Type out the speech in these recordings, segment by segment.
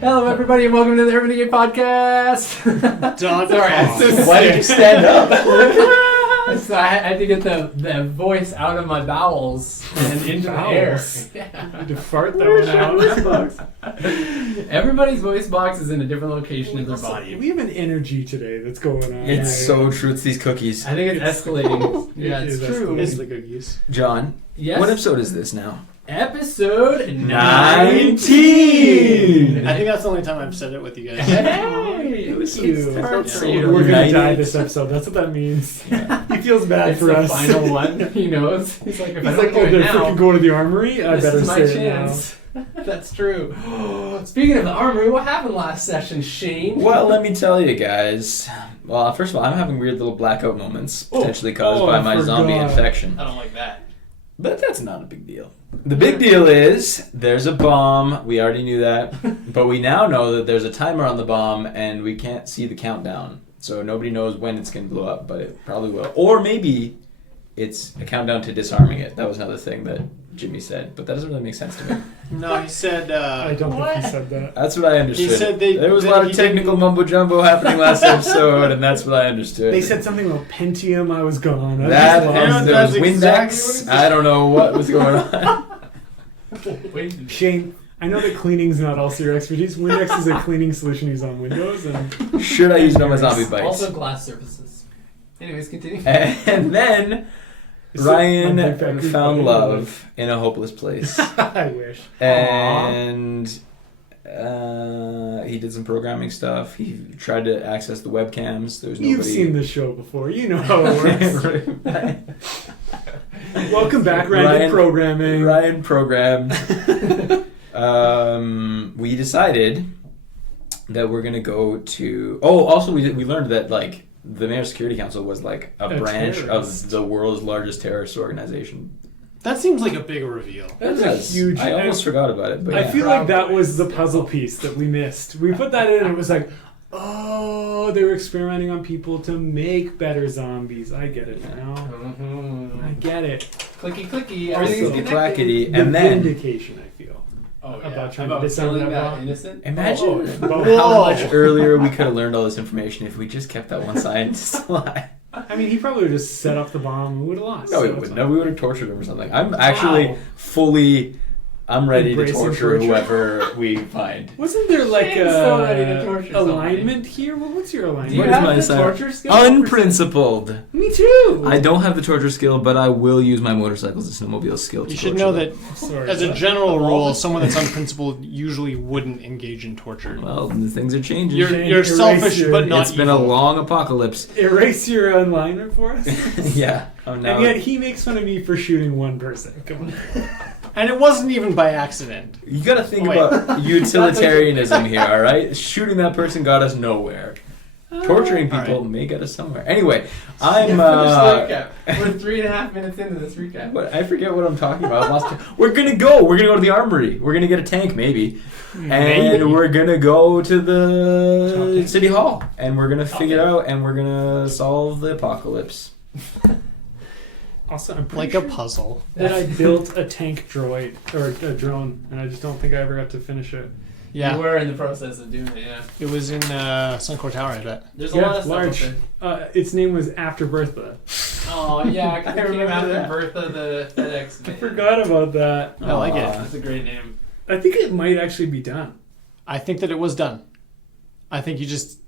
Hello, everybody, and welcome to the Urban Decay Podcast. Sorry, Why did you stand up? So I had to get the voice out of my bowels and into the air. Yeah. to fart that one out. Everybody's voice box is in a different location in their body. We have an energy today that's going on. It's so true. It's these cookies. I think it's escalating. Yeah, it's true. It's the cookies. John, Yes. what episode is this now? Episode 19. I think that's the only time I've said it with you guys. Hey, It was you. you. Starts We're for you. going to 90. die this episode. That's what that means. He feels bad It's for the us. final one. He knows. He's like, if I He's don't like, do oh, it they're now, freaking going to the Armoury? I this better is my say chance. That's true. Speaking of the Armoury, what happened last session, Shane? Well, let me tell you guys. Well, first of all, I'm having weird little blackout moments, potentially caused by I my zombie forgot. infection. I don't like that. But that's not a big deal. The big deal is there's a bomb. We already knew that. But we now know that there's a timer on the bomb and we can't see the countdown. So nobody knows when it's going to blow up, but it probably will. Or maybe it's a countdown to disarming it. That was another thing that Jimmy said, but that doesn't really make sense to me. No, he said. I don't What? think he said that. That's what I understood. He said there was a that lot of he technical didn't- mumbo jumbo happening last episode, and that's what I understood. They said something about Pentium. I was gone. that I was, was there That's was Windex. exactly what he said. I don't know what was going on. Wait. Shane, I know that cleaning's not also your expertise. Windex is a cleaning solution used on Windows. And Should I use it on my zombie bites? Also glass surfaces. Anyways, continue. And then Is it my Ryan big factory found body? love in a hopeless place. I wish. And he did some programming stuff. He tried to access the webcams. There was nobody. You've seen the show before. You know how it works. Welcome back, Ryan. Programming. Ryan programmed. We decided that we're gonna go to. Oh, also we learned that like the Mayor's Security Council was like a branch terrorist. of the world's largest terrorist organization. That seems like a big reveal. That's It a does. huge. I almost forgot about it, but I yeah. feel like that was the puzzle piece that we missed. We put that in and it was like, oh, they were experimenting on people to make better zombies. I get it now. Mhm. I get it. Clicky clicky. Also, Everything's the connected. clackety, The and then vindication, I feel. Oh, yeah. About trying to About disarm killing that that bomb. innocent. imagine Oh, how much earlier we could have learned all this information if we just kept that one scientist alive. I mean, he probably would have just set off the bomb and we would have lost. No, so we it's wouldn't. fine. No, we would have tortured him or something. I'm actually Wow. fully. I'm ready to Embracing torture torture. whoever we find. Wasn't there like Shane's so ready to torture somebody. alignment here? Well, what's your alignment? Do you What is have my the assignment? torture skill? Unprincipled. Me too. I don't have the torture skill, but I will use my motorcycles and snowmobile skill to You should torture know them. that, Sorry, as a but- general rule, someone that's unprincipled usually wouldn't engage in torture. Well, the things are changing. You're Erase selfish, your- but not It's been a evil. long apocalypse. Erase your alignment for us. Yeah. Oh, no. And yet he makes fun of me for shooting one person. Come on. And it wasn't even by accident. You gotta think Wait. about utilitarianism here, alright? Shooting that person got us nowhere. Torturing people Alright. may get us somewhere. Anyway, I'm Finish the recap. We're 3.5 minutes into this recap. But I forget what I'm talking about. I lost it. We're gonna go. We're gonna go to the Armoury. We're gonna get a tank, maybe. And we're gonna go to the Okay. city hall, and we're gonna figure Okay. out, and we're gonna solve the apocalypse. Also, I'm pretty Like sure a puzzle. that I built a tank droid or a drone, and I just don't think I ever got to finish it. Yeah. You were in the process of doing it, yeah. It was in Suncor Tower, I bet. There's a Yeah, lot of stuff large. up there. Its name was After Bertha. Oh, yeah, I came remember after that. Bertha the FedEx I man. forgot about that. I like it. That's a great name. I think it might actually be done. I think that it was done. I think you just...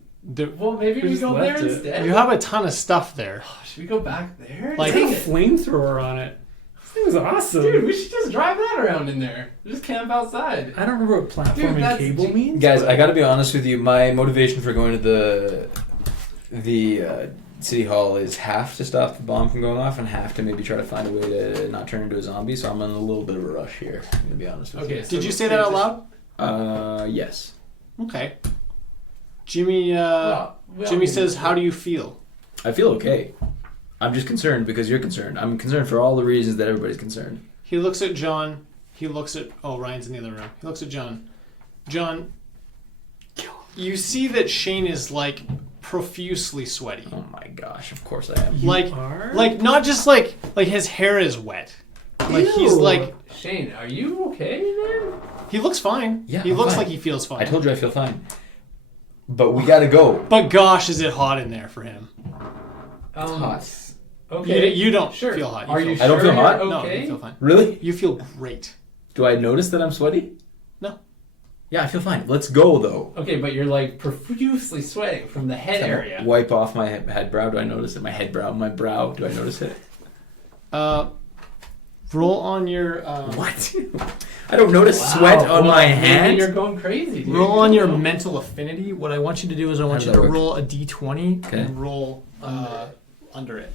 Well, maybe We we just go there left it. instead. You have a ton of stuff there. Should we go back there? Like- It's got a Dang it. flamethrower on it. This thing was awesome. Dude, we should just drive that around in there. Just camp outside. I don't remember what platform Dude, and that's cable g- means. Guys, but- I gotta be honest with you. My motivation for going to the city hall is half to stop the bomb from going off, and half to maybe try to find a way to not turn into a zombie. So I'm in a little bit of a rush here. I'm gonna be honest with Okay. you. So Did you say that out loud? Yes. Okay. Jimmy, Well, Jimmy says, how do you feel? I feel okay. I'm just concerned because you're concerned. I'm concerned for all the reasons that everybody's concerned. He looks at John. He looks at... Oh, Ryan's in the other room. He looks at John. John, you see that Shane is, like, profusely sweaty. Oh my gosh, of course I am. You like, are? like not just like his hair is wet. Like he's Ew. like Shane, are you okay, man? He looks fine. Yeah, he I'm looks fine. like he feels fine. I told you I feel fine. But we gotta go. But gosh, is it hot in there for him? It's hot. Okay. You don't Sure. feel hot. Are you I don't sure feel hot? you're No, okay? you feel fine. Really? You feel great. Do I notice that I'm sweaty? No. Yeah, I feel fine. Let's go though. Okay, but you're like profusely sweating from the head area. Wipe off my head brow. Do I notice it? My brow. Do I notice it? Roll on your. What? I don't notice Wow. sweat on Well, my maybe hand. You're going crazy, dude. Roll on your mental affinity. What I want you to do is I want How you does to that work? roll a d20 Okay. and roll under it.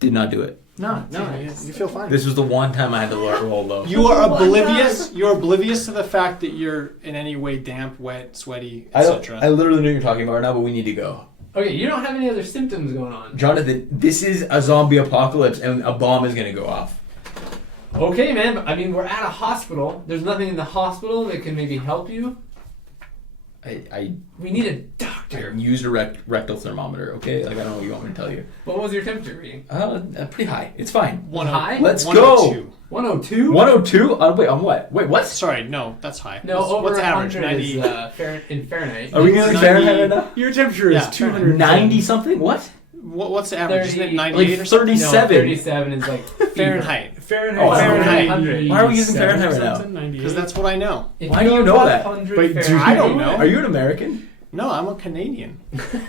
Did not do it. No, you feel fine. This was the one time I had to roll low. You are oblivious. You're oblivious to the fact that you're in any way damp, wet, sweaty, I etc. literally know what you're talking about right now, but we need to go. Okay, you don't have any other symptoms going on. Jonathan, this is a zombie apocalypse and a bomb is gonna go off. Okay, man. But, I mean, we're at a hospital. There's nothing in the hospital that can maybe help you. I We need a doctor. used a rectal thermometer, okay? Like, I don't know what you want me to tell you. What was your temperature reading? Pretty high. It's fine. High? Let's 102. go. 102? 102? Wait, on what? Wait, what? Sorry, no, that's high. No, what's, over what's average? 100 90. is in Fahrenheit. Are we going 90 Fahrenheit right now? Your temperature is Yeah, 200. 90 something? What? What's the average? Isn't it 30, 98 like or something? 37. No, 37 is like Fahrenheit. Fahrenheit. Oh, Fahrenheit. 100. Why are we using Fahrenheit right now? 98. Because that's what I know. If Why do you go know above that? 100 But do Fahrenheit- I don't know. Are you an American? No, I'm a Canadian.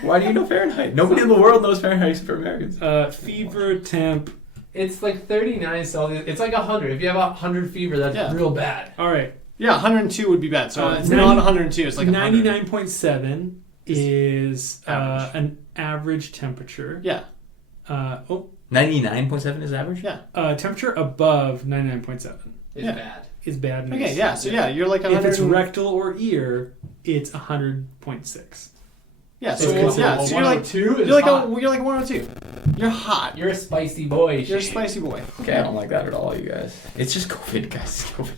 Why do you know Fahrenheit? Nobody in the world knows Fahrenheit except for Americans. Fever, temp. It's like 39 Celsius. It's like 100. If you have 100 fever, that's Yeah. real bad. All right. Yeah, 102 would be bad. So it's 90 not 102. It's like 100. 99.7 is Average. an average temperature. Yeah, 99.7 is average? yeah. Temperature above 99.7 It's Yeah. bad. is bad news. Okay, yeah. So yeah, you're like If 100. it's rectal or ear, it's 100.6. Yeah, So so it's yeah, a so you're like 102 is you're like hot. you're like 102. You're hot. You're a spicy boy. You're a Shane. spicy boy. Okay, I don't like that at all, you guys. It's just COVID, guys. COVID.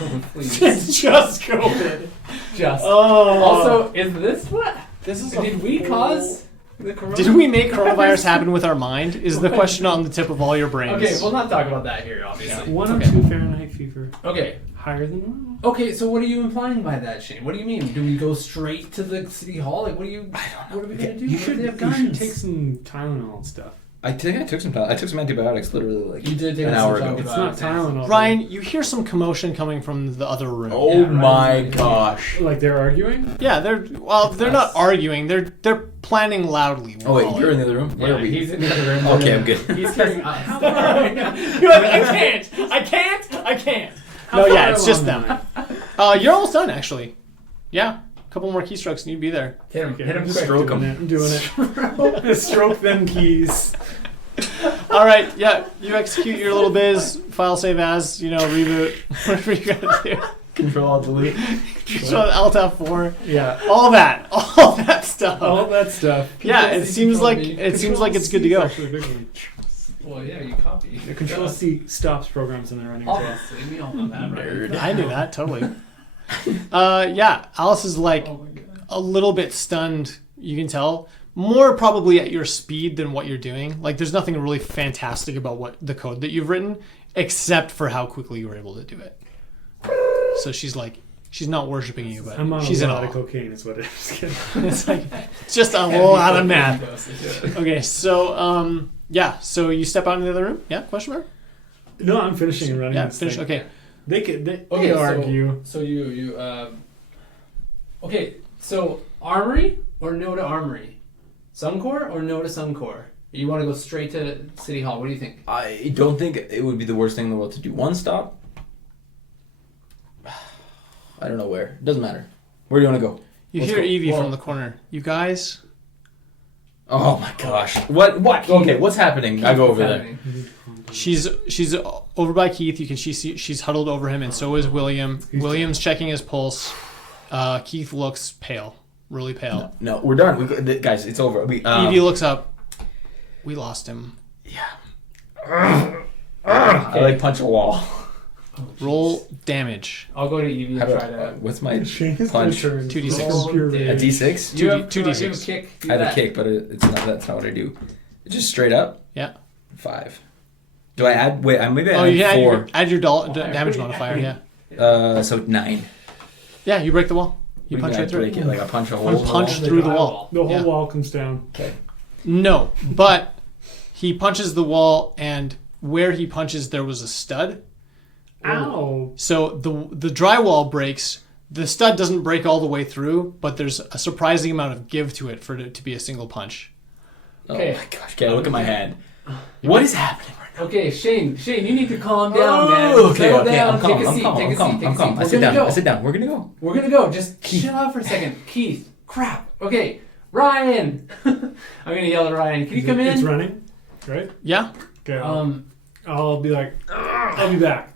Oh, please. It's just COVID. Just. Oh. Also, is this what? This is Did we cause the corona? Did we make coronavirus happen with our mind? Is the question on the tip of all your brains. Okay, we'll not talk about that here, obviously. 102 Fahrenheit fever. Okay. Higher than normal. Okay, so what are you implying by that, Shane? What do you mean? Do we go straight to the city hall? Like, what do you? I don't know. What are we gonna do? You What if should, they have you should guns? take some Tylenol and stuff. I think I took some time. I took some antibiotics literally like You did take an some hour time ago. It's not Tylenol. Ryan, you hear some commotion coming from the other room. Oh Yeah, my right. gosh. Like they're arguing? Yeah, they're not arguing. They're planning loudly. Oh wait, call you're it. in the other room? Where Yeah, are we? he's in the other room. Okay, I'm good. He's hearing us. You're like, I can't. No, yeah, it's just them. You're almost done, actually. Yeah, a couple more keystrokes and you'd be there. Hit him, Okay, hit him I'm quick. stroke doing him. it. I'm doing it. Stroke them keys. All right, yeah, you execute your little biz, file save as, reboot, whatever you gotta do. Control Alt Delete. Control Alt F4, Yeah. all that stuff. All that stuff. Yeah, it Control C, seems Control like V. it's good to go. Actually a big one. Well, yeah, you copy. The Control C stops programs when they're running as well. Obviously, we all know that, right? Nerd. I knew that totally. Yeah, Alice is like Oh my god. a little bit stunned. You can tell more probably at your speed than what you're doing. Like, there's nothing really fantastic about what the code that you've written, except for how quickly you were able to do it. So she's like, she's not worshiping you, but I'm on she's a in lot awe. of cocaine is what it is. It's like just a lot of math. Okay, so yeah, so you step out in the other room. Yeah, question mark. No, I'm finishing and running Yeah, this finish. thing. Okay, They could they Okay, argue. So you okay, so Armory or no to Armory? Suncor or no to Suncor? You want to go straight to City Hall? What do you think? I don't think it would be the worst thing in the world to do one stop. I don't know where. It doesn't matter. Where do you want to go? you Let's hear go. Evie Well- from the corner. You guys, Oh my gosh. What? Okay, what's happening? I go over there. Happening. she's over by Keith. You can she's huddled over him, and so is William. William's checking his pulse. Keith looks pale, really pale. No, we're done. Guys, it's over. Evie looks up. We lost him. I like punch a wall. Roll damage. I'll go to Evie How and do try to. what's my Shane is punch? my turn. 2d6. Roll pure A rage. D6? You have 2d6. you have a kick. Do I have that. a kick, but it's not. That's not what I do. It's just straight up. Yeah. 5. Do I add? Wait, maybe I Oh, add you can 4. add your damage modifier. Yeah. So 9. Yeah, you break the wall. You punch right through break it. Like I punch a hole. One in the punch wall? through the wall. The whole Yeah. wall comes down. Okay. No, but he punches the wall, and where he punches, there was a stud. Ow. So the drywall breaks. The stud doesn't break all the way through, but there's a surprising amount of give to it for it to be a single punch. Okay. Oh my gosh. Okay, look at my hand. What is happening right now? Okay, Shane, you need to calm down, man. Okay, Settle okay. down. I'm calm. Take a I'm seat. calm. Take a I'm seat. calm. Take I'm a calm. seat. I We're sit gonna down. go. I sit down. We're gonna go. We're gonna go. Just chill out for a second. Keith, crap. Okay, Ryan. I'm gonna yell at Ryan. Can you come It's in? running, right? Yeah. Okay. I'll be like, I'll be back.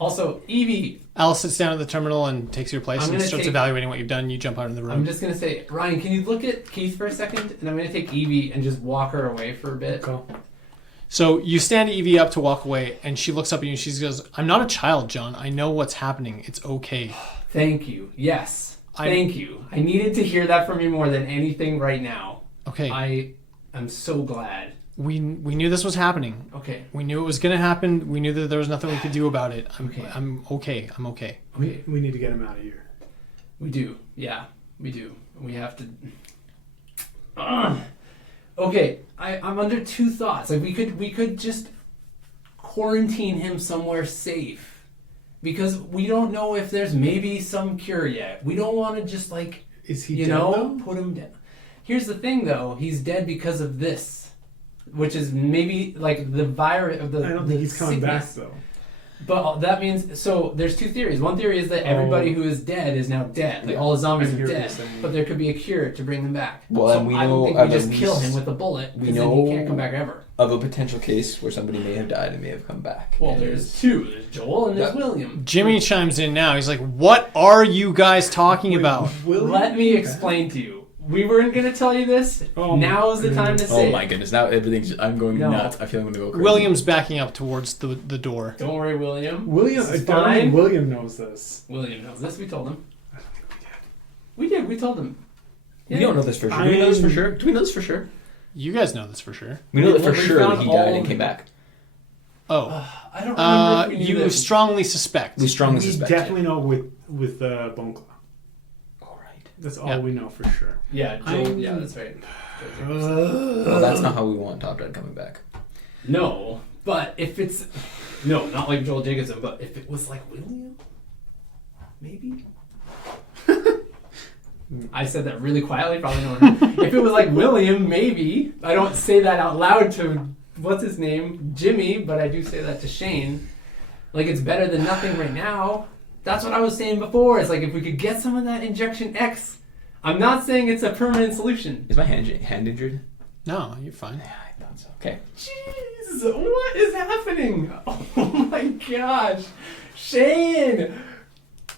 Also, Evie. Al sits down at the terminal and takes your place I'm and gonna starts take- evaluating what you've done. You jump out in the room. I'm just gonna say, Ryan, can you look at Keith for a second? And I'm gonna take Evie and just walk her away for a bit. Cool. So you stand Evie up to walk away, and she looks up at you and she goes, "I'm not a child, John. I know what's happening. It's okay." Thank you. Yes. Thank you. I needed to hear that from you more than anything right now. Okay. I am so glad. We knew this was happening. Okay. We knew it was going to happen. We knew that there was nothing we could do about it. I'm Okay. okay. I'm okay. Okay. We need to get him out of here. We do. Yeah, we do. We have to. Okay, I'm under two thoughts. Like we could just quarantine him somewhere safe, because we don't know if there's maybe some cure yet. We don't want to just like Is he dead, though? put him down. Here's the thing, though. He's dead because of this, which is maybe like the virus of the. I don't the think he's coming back sickness. though. But that means, so there's two theories. One theory is that everybody who is dead is now dead. Like all the zombies I are hear what dead. you're saying. But there could be a cure to bring them back. Well, so and we I know don't think we of just at kill least- him with a bullet, we because then he know- can't come back ever. Of a potential case where somebody may have died and may have come back. Well, And there's two. There's Joel and there's Yeah. William. Jimmy chimes in now. He's like, "What are you guys talking about?" Let me explain to you. We weren't going to tell you this. Oh Now is the my time to Oh say my it. goodness! Now everything's. I'm going No. nuts. I feel I'm gonna go crazy. William's backing up towards the door. Don't worry, William. William, This is I don't think fine. William knows this. William knows this. We told him. We did. We told him. We don't know this for sure. Do we know this for sure? Do we know this for sure? You guys know this for sure. We know that for We sure that found he all died of and came the- back. Oh, I don't remember if we knew you this. strongly suspect. We strongly We suspect. definitely know with Bone Claw. All right. That's all Yeah. we know for sure. Yeah, Joel, I'm- yeah, that's right. Well, that's not how we want Top Dad coming back. No, but if it's no, not like Joel Jacobson, but if it was like William, maybe. I said that really quietly, probably no one. If it was like William, maybe. I don't say that out loud to what's his name, Jimmy, but I do say that to Shane. Like it's better than nothing right now. That's what I was saying before. It's like if we could get some of that injection X. I'm not saying it's a permanent solution. Is my hand injured? No, you're fine. Yeah, I thought so. Okay. Jeez, what is happening? Oh my gosh. Shane!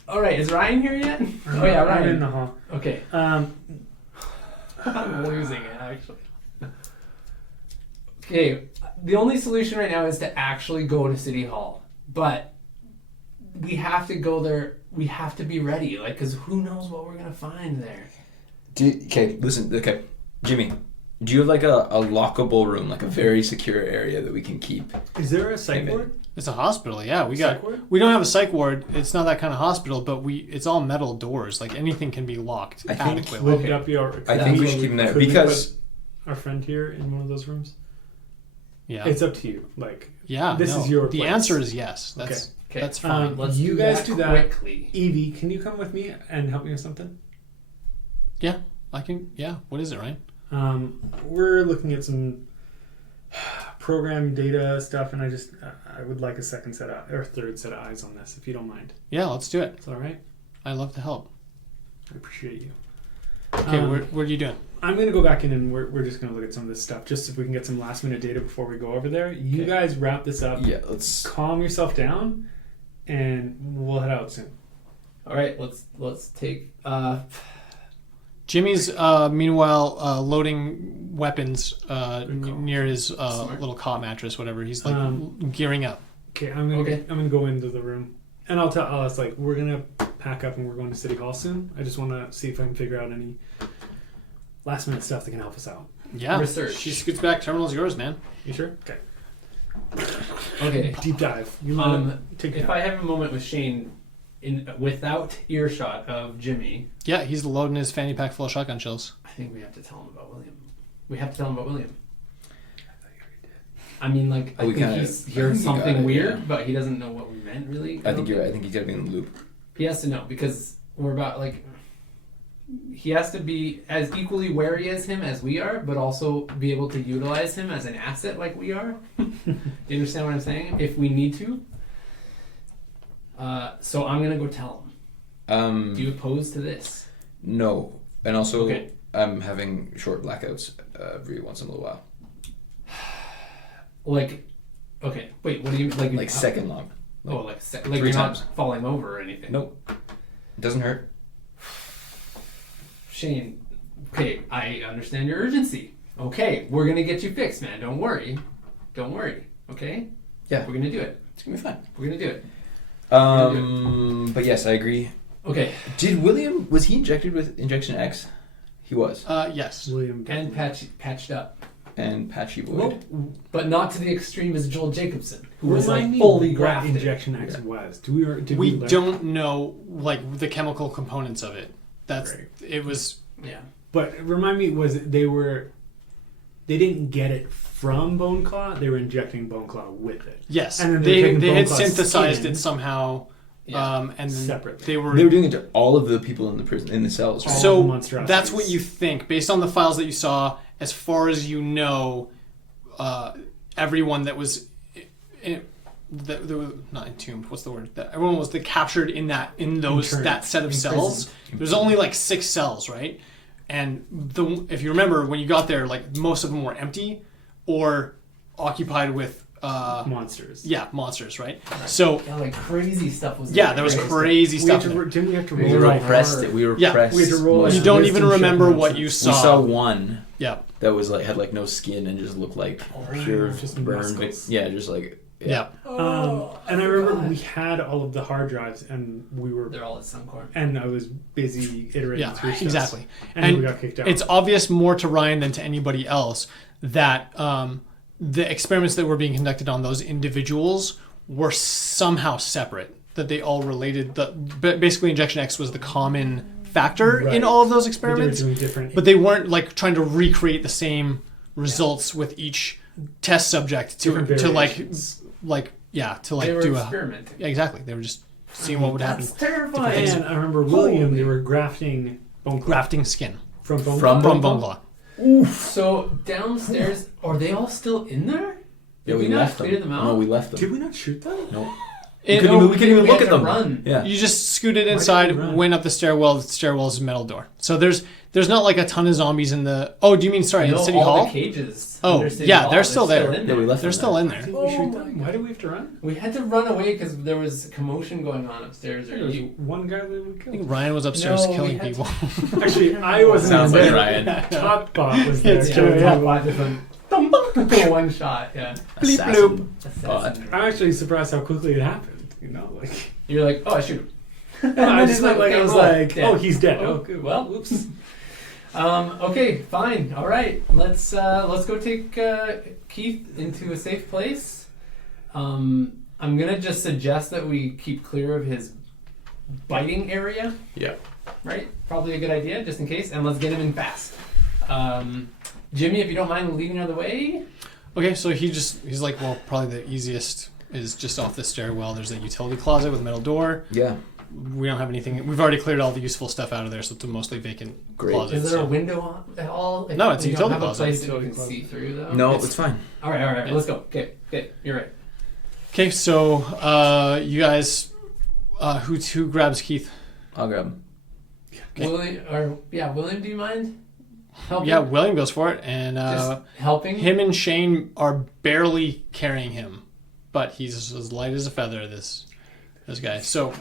Alright, is Ryan here yet? Oh yeah, I'm in Ryan. the hall. Okay. Um, I'm losing it, actually. Okay, the only solution right now is to actually go to City Hall. But we have to go there. We have to be ready, like, because who knows what we're going to find there. Okay, listen. Okay, Jimmy, do you have like a lockable room, like a very secure area that we can keep? is there a psych Maybe. ward? It's a hospital. Yeah, Psych ward? we don't have a psych ward. It's not that kind of hospital, but it's all metal doors. Like anything can be locked I think adequately. Would that be our? I think we should keep him there because our friend here in one of those rooms. Yeah. It's up to you. Like, yeah. this no. is your The place. answer is yes. That's Okay. that's fine. Let's you do guys that do that. quickly. Evie, can you come with me and help me with something? Yeah, I can. Yeah. What is it, Ryan? We're looking at some program data stuff, and I would like a second set of, or third set of eyes on this, if you don't mind. Yeah, let's do it. It's all right. I love to help. I appreciate you. Okay, what are you doing? I'm gonna go back in and we're just gonna look at some of this stuff, just if we can get some last minute data before we go over there. You Okay. guys wrap this up. yeah, let's. Calm yourself down, and we'll head out soon. Alright, let's take... Jimmy's meanwhile loading weapons near his Smart. little cot mattress, whatever. He's like gearing up. Okay, I'm Okay. gonna go into the room, and I'll tell Alice like we're gonna pack up and we're going to City Hall soon. I just want to see if I can figure out any last minute stuff that can help us out. Yeah. Research. She scoots back. Terminal's yours, man. You sure? Okay. Okay. Deep dive. You want to take If it? I have a moment with Shane, without earshot of Jimmy, Yeah, he's loading his fanny pack full of shotgun shells. I think we have to tell him about William. We have to tell him about William. I mean, like, I think he's heard something weird, but he doesn't know what we meant, really. I think you're right. I think he's got to be in the loop. He has to know, because we're about, like... He has to be as equally wary as him as we are, but also be able to utilize him as an asset like we are. Do you understand what I'm saying? If we need to. So I'm going to go tell him. Do you oppose to this? No. And also, Okay. I'm having short blackouts every once in a little while. Like, okay, wait, what do you mean? Like second long. Like 3 you're times. not falling over or anything? Nope. It doesn't hurt. Shane, okay, I understand your urgency. Okay, we're going to get you fixed, man. Don't worry. Don't worry, okay? Yeah. We're going to do it. It's going to be fine. We're going to do it. But yes, I agree. Okay. Was he injected with Injection X? He was. Yes. William And patched up. And Patchy Boy. Well, But not to the extreme as Joel Jacobson, who was remind like me fully what grafted. Injection X was. Did We learn? don't know like the chemical components of it. That's Right. it was. Yeah. But remind me, they didn't get it from Bone Claw. They were injecting Bone Claw with it. Yes, And then they taking had Bone Claw's synthesized skin. it somehow, Yeah. and then Separately. they were. They were doing it to all of the people in the prison, in the cells. Right? All So the monstrosities. that's what you think, based on the files that you saw. As far as you know, everyone that was, not entombed. What's the word? That everyone was captured in those Interned. that set of Imprisoned. cells. There's only like 6 cells, right? And if you remember when you got there, like most of them were empty or occupied with monsters. Yeah, monsters, right? So Yeah, like crazy stuff was. yeah, there was crazy We had stuff. to, didn't we have to We roll? We were Right. oppressed. We were Yeah. oppressed. We had to roll most You of don't it. even wisdom check remember what nonsense. you We saw. saw one Yeah. that was like had like no skin and just looked like pure just burned. muscles. Yeah, just like Yeah. And I remember we had all of the hard drives, and They're all at Suncor. and I was busy iterating Yeah, through stuff. exactly. And, then And we got kicked out. It's obvious more to Ryan than to anybody else that the experiments that were being conducted on those individuals were somehow separate. That they all related. Basically, Injection X was the common factor Right. in all of those But experiments, they were doing different. but they weren't like trying to recreate the same results with each test subject Different to variations. They were do a experimenting. yeah, exactly. They were just seeing what would happen. That's terrifying. And I remember William. They were grafting bone claw Grafting skin from bone From claw. from bone claw. So downstairs, are they all still in there? yeah, Did we not left them. clear them out? No, we left them. Did we not shoot them? No. It- couldn't even- we couldn't even we look had at to them. Run. Yeah. You just scooted did inside, we run? went up the stairwell. The stairwell's a metal door. So there's not like a ton of zombies in the. Oh, do you mean sorry in No, City all Hall? the cages. Oh, under City yeah, Hall, they're still there. in Yeah, we left They're them still there. in Why there. did we shoot them? Why did we have to run? We had to run away because there was commotion going on upstairs. Or There was you, one guy that we I killed. think Ryan was upstairs No, we killing had people. Actually, I wasn't Sounds in like there. Ryan. Top bot was there. It's yeah, true, we yeah. talked about this one. One shot. Yeah. Bleep Assassin. Assassin. I'm actually surprised how quickly it happened. You know, like You're like, oh, I shoot him. I just meant like I was like, dead. oh, he's dead. Oh, Oh, good. Well, oops. Okay, fine. All right. Let's go take Keith into a safe place. I'm gonna just suggest that we keep clear of his biting area. Yeah. Right. Probably a good idea, just in case. And let's get him in fast. Jimmy, if you don't mind leading the way. Okay, so he's like, well, probably the easiest is just off the stairwell. There's a utility closet with a metal door. Yeah. We don't have anything. We've already cleared all the useful stuff out of there, so it's a mostly vacant Great. closet. Is there a so- window on at all? No, it's a You utility don't have closet. a place that you Utility can closet. see through, though. No, It's- it's fine. All right. Let's go. Okay. You're right. Okay, so you guys, who grabs Keith? I'll grab him. Okay. William, do you mind helping? Yeah, William goes for it, and Just helping. him and Shane are barely carrying him, but he's as light as a feather. This guy. So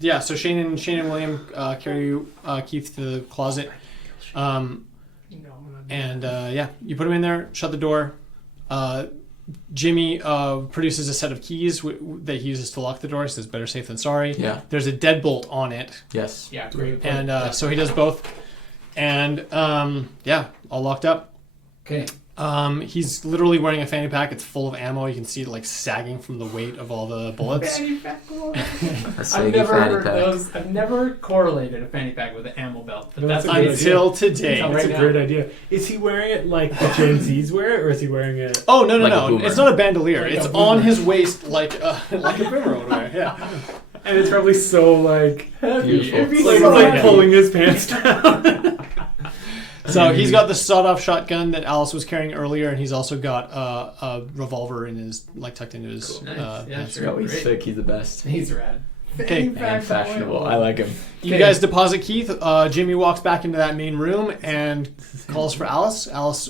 yeah, so Shane and William carry Keith to the closet, and you put him in there, shut the door. Jimmy produces a set of keys that he uses to lock the door. He says, "Better safe than sorry." Yeah. There's a deadbolt on it, Yes. Yeah, great. and so he does both, and all locked up. Okay. He's literally wearing a fanny pack. It's full of ammo. You can see it like sagging from the weight of all the bullets. Fanny pack. A I've never fanny heard pack. those. I've never correlated a fanny pack with an ammo belt. But that's That's a good amazing. Until today. Until That's right a now. great idea. Is he wearing it like the Gen Zs wear it, or is he wearing it? Oh no Like a boomer. It's not a bandolier. Like it's a on boomer. his waist like a boomer would wear. Yeah. And it's probably so like Beautiful. It'd be it's like, so it's like heavy. pulling his pants down. So he's got the sawed-off shotgun that Alice was carrying earlier, and he's also got a revolver in his tucked into his Cool. Nice. Yeah, pants. sure. Yo, he's Great. sick. He's the best. He's rad. Okay. Fanny And pack fashionable. oil. I like him. You Okay. guys deposit Keith. Jimmy walks back into that main room and calls for Alice. Alice,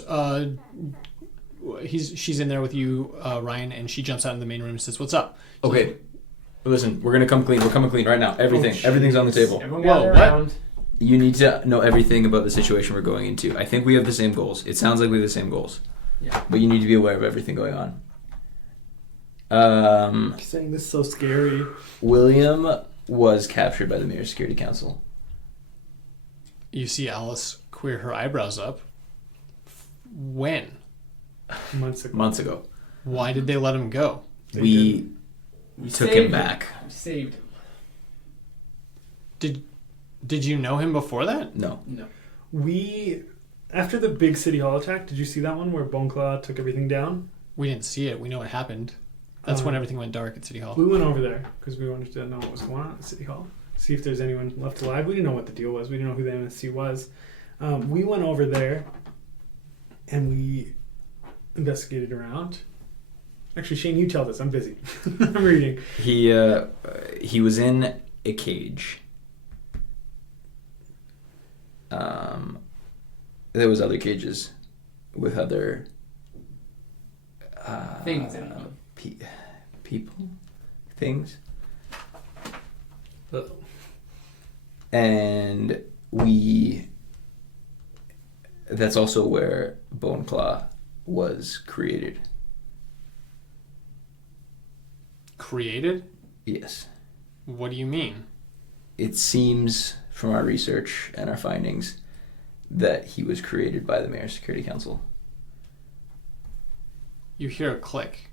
she's in there with you, Ryan, and she jumps out in the main room and says, "What's up?" Okay. Listen, we're gonna come clean. We're coming clean right now. Everything. Everything's on the table. Everyone Whoa, gather what? around. You need to know everything about the situation we're going into. I think we have the same goals. It sounds like we have the same goals. Yeah. But you need to be aware of everything going on. He's saying this is so scary. William was captured by the Mayor's Security Council. You see Alice queer her eyebrows up. When? Months ago. Months ago. Why did they let him go? We took saved him back. We saved him. Did you know him before that? No. No. We, after the big City Hall attack, did you see that one where Boneclaw took everything down? We didn't see it. We know what happened. That's when Um, everything went dark at City Hall. We went over there because we wanted to know what was going on at City Hall. See if there's anyone left alive. We didn't know what the deal was. We didn't know who the MSC was. We went over there and we investigated around. Actually, Shane, you tell this. I'm busy. I'm reading. He was in a cage. There was other cages with other Things in them. people, things, Uh-oh. and that's also where Boneclaw was created. Created? Yes. What do you mean? It seems from our research and our findings that he was created by the Mayor's Security Council. You hear a click.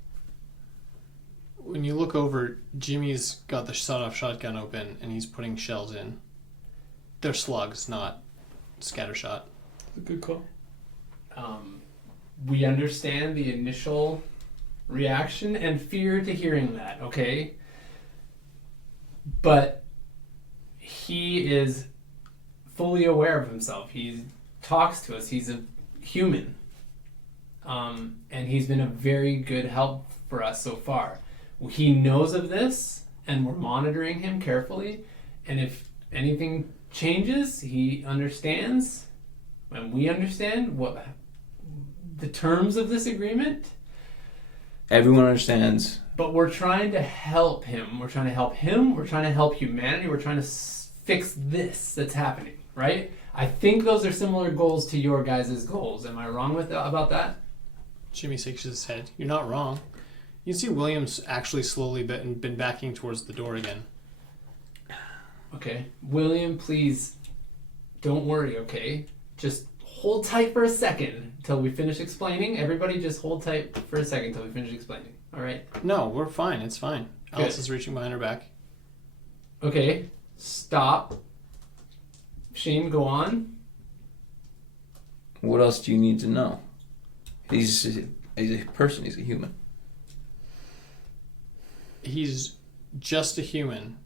When you look over, Jimmy's got the sawed-off shotgun open and he's putting shells in. They're slugs, not scattershot. Good call. We understand the initial reaction and fear to hearing that, okay? But he is fully aware of himself. He talks to us. He's a human. And he's been a very good help for us so far. He knows of this, and we're monitoring him carefully. And if anything changes, he understands, and we understand what the terms of this agreement. Everyone understands. But we're trying to help him. We're trying to help him. We're trying to help humanity. We're trying to fix this that's happening, right? I think those are similar goals to your guys' goals. Am I wrong about that? Jimmy shakes his head. You're not wrong. You see Williams actually slowly been backing towards the door again. Okay. William, please don't worry, okay? Just hold tight for a second until we finish explaining. Everybody just hold tight for a second until we finish explaining. All right? No, we're fine. It's fine. Good. Alice is reaching behind her back. Okay. Stop. Shane, go on. What else do you need to know? He's a person. He's a human. He's just a human.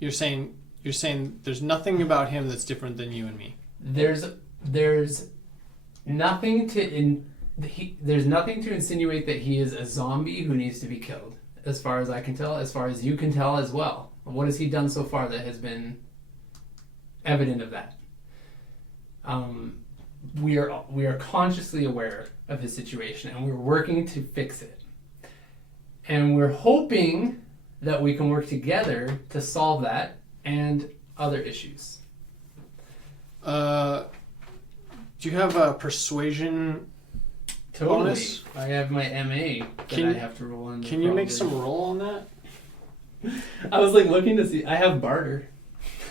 You're saying there's nothing about him that's different than you and me. There's nothing to there's nothing to insinuate that he is a zombie who needs to be killed, as far as I can tell, as far as you can tell as well. What has he done so far that has been evident of that? We are consciously aware of his situation, and we're working to fix it. And we're hoping that we can work together to solve that and other issues. Do you have a persuasion? Totally. Bonus? I have my MA that Can- I have to roll in. Can you make some roll on that? I was like looking to see. I have barter.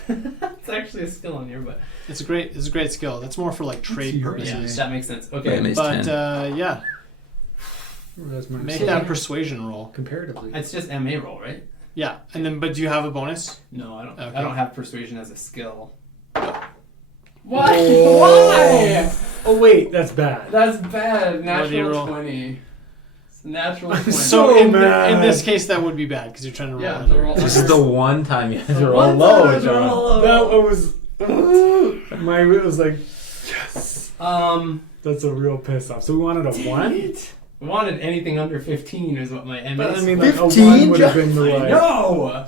It's actually a skill on here, but It's a great skill. That's more for like trade your purposes. that makes sense. Okay, Yeah, But 10. yeah, That's my make that persuasion roll. comparatively. it's just MA roll, right? Yeah, and then but do you have a bonus? No, I don't. Okay. I don't have persuasion as a skill. Why? Why? Oh wait, that's bad. That's bad. What do you roll? Natural 20. It's natural 20. So So in mad. this case, that would be bad because you're trying to roll yeah, under. the roll. This is the one time you have to roll One low, time I John. roll low. That one was. My it was like, yes. That's a real piss off. So we wanted a one. I wanted anything under 15 is what my MA. But I mean, score- like a 15, one would have been the like. no.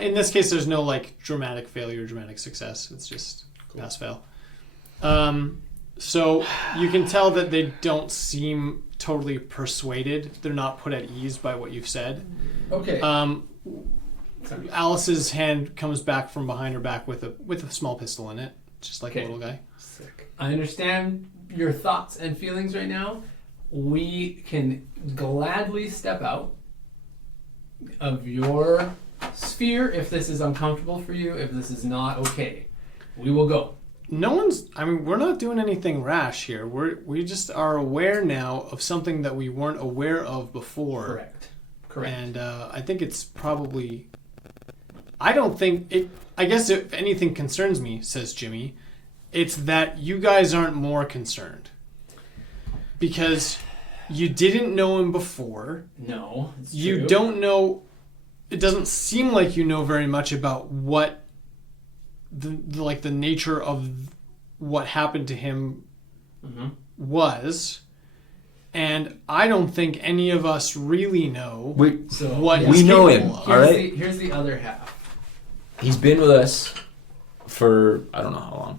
In this case, there's no like dramatic failure, dramatic success. It's just pass fail. So you can tell that they don't seem totally persuaded. They're not put at ease by what you've said. Okay. Sorry. Alice's hand comes back from behind her back with a small pistol in it, just like a Okay. little guy. Sick. I understand your thoughts and feelings right now. We can gladly step out of your sphere if this is uncomfortable for you, if this is not okay. We will go. We're not doing anything rash here. We just are aware now of something that we weren't aware of before. Correct. And I think it's probably. I don't think it. I guess if anything concerns me, says Jimmy, it's that you guys aren't more concerned. Because you didn't know him before. No, it's You true. don't know. It doesn't seem like you know very much about what the nature of what happened to him was. And I don't think any of us really know So what yeah. We he's know capable him, of. all right? Here's the other half. He's been with us for I don't know how long.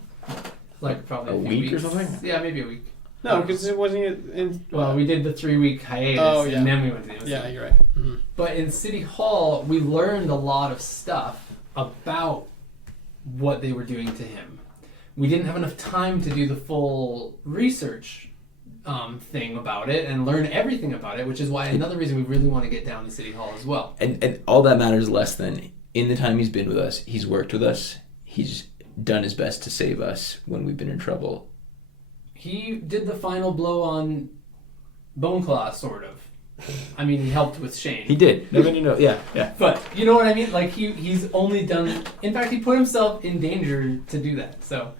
Like probably A few week or weeks. something? Yeah, maybe a week. No, because it wasn't in. Well, we did the 3-week hiatus, Oh, yeah. and then we went to the Yeah, you're right. Mhm. But in City Hall, we learned a lot of stuff about what they were doing to him. We didn't have enough time to do the full research thing about it and learn everything about it, which is why another reason we really want to get down to City Hall as well. And all that matters less than in the time he's been with us, he's worked with us, he's done his best to save us when we've been in trouble. He did the final blow on Boneclaw, sort of. I mean, he helped with Shane. He did. Yeah. But you know what I mean? Like he's only done. In fact, he put himself in danger to do that. So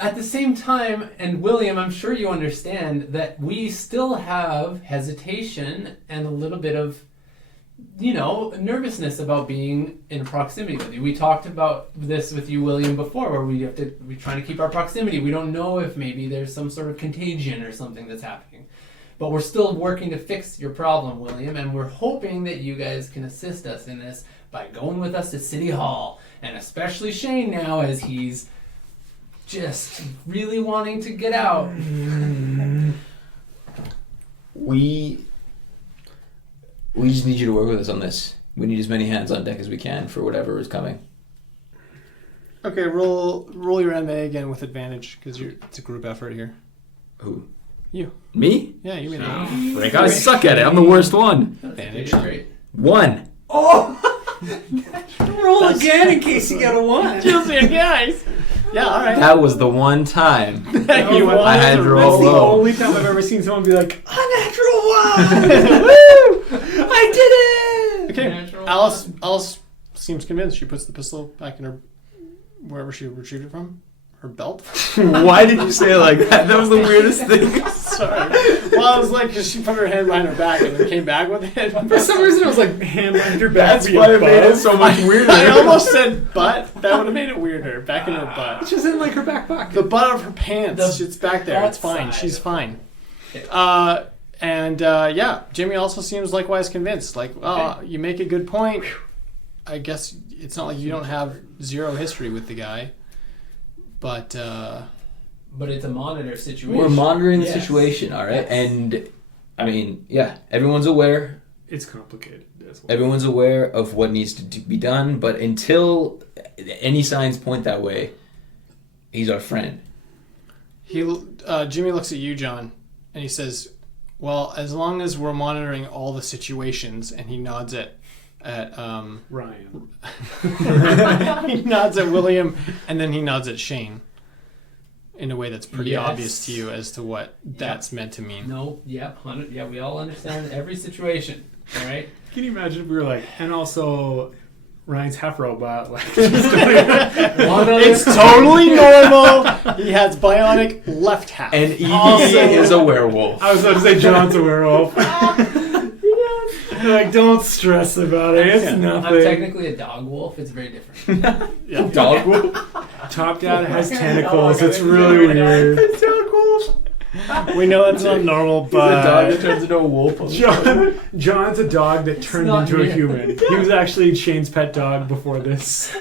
at the same time, and William, I'm sure you understand that we still have hesitation and a little bit of, nervousness about being in proximity with you. We talked about this with you, William, before, where we're trying to keep our proximity. We don't know if maybe there's some sort of contagion or something that's happening. But we're still working to fix your problem, William, and we're hoping that you guys can assist us in this by going with us to City Hall, and especially Shane now, as he's just really wanting to get out. We just need you to work with us on this. We need as many hands on deck as we can for whatever is coming. Okay, roll your MA again with advantage because it's a group effort here. Who? You. Me? Yeah, you made it. Like, I suck at it. I'm the worst one. Advantage. Great. 1. Roll again in case you got a one. Chelsea, guys. Yeah, all right. That was the one time. You went I had to roll That's the low. only time I've ever seen someone be like, Unnatural one! Woo! I did it! Okay, Natural Alice seems convinced. She puts the pistol back in her wherever she retrieved it from, her belt. Why did you say it like that? That was the weirdest thing. Sorry. Well, I was like, because she put her hand behind her back and then came back with it. for some reason it was like hand behind your back. That's why it made it so much weirder. I almost said butt. That would have made it weirder. Back in her butt. She's in like her back pocket. The butt of her pants. The It's back there. It's fine. butt She's side. fine. Okay. Yeah, Jimmy also seems likewise convinced. Like, Okay. you make a good point. I guess it's not like you don't have zero history with the guy. But it's a monitor situation. We're monitoring the Yes. situation, all right? Yes. And, I mean, yeah, everyone's aware. It's complicated as well. Everyone's aware of what needs to be done, but until any signs point that way, he's our friend. Jimmy looks at you, John, and he says, well, as long as we're monitoring all the situations, and he nods at at Ryan. he nods at William, and then he nods at Shane in a way that's pretty Yes. obvious to you as to what that's meant to mean. No, yeah, we all understand every situation. All right. Can you imagine if we were like, and also Ryan's half robot, like It's totally normal. He has bionic left half. And Evie Also- is a werewolf. I was about to say John's a werewolf. Like, don't stress about it. It's nothing. I'm technically a dog wolf. It's very different. Yeah. Dog wolf? Top Dad has Oh, tentacles. okay. It's really weird. Dog wolf. We know that's not normal, He's a dog that but turns into a wolf. John's a dog that turned not into a me. human. He was actually Shane's pet dog before this.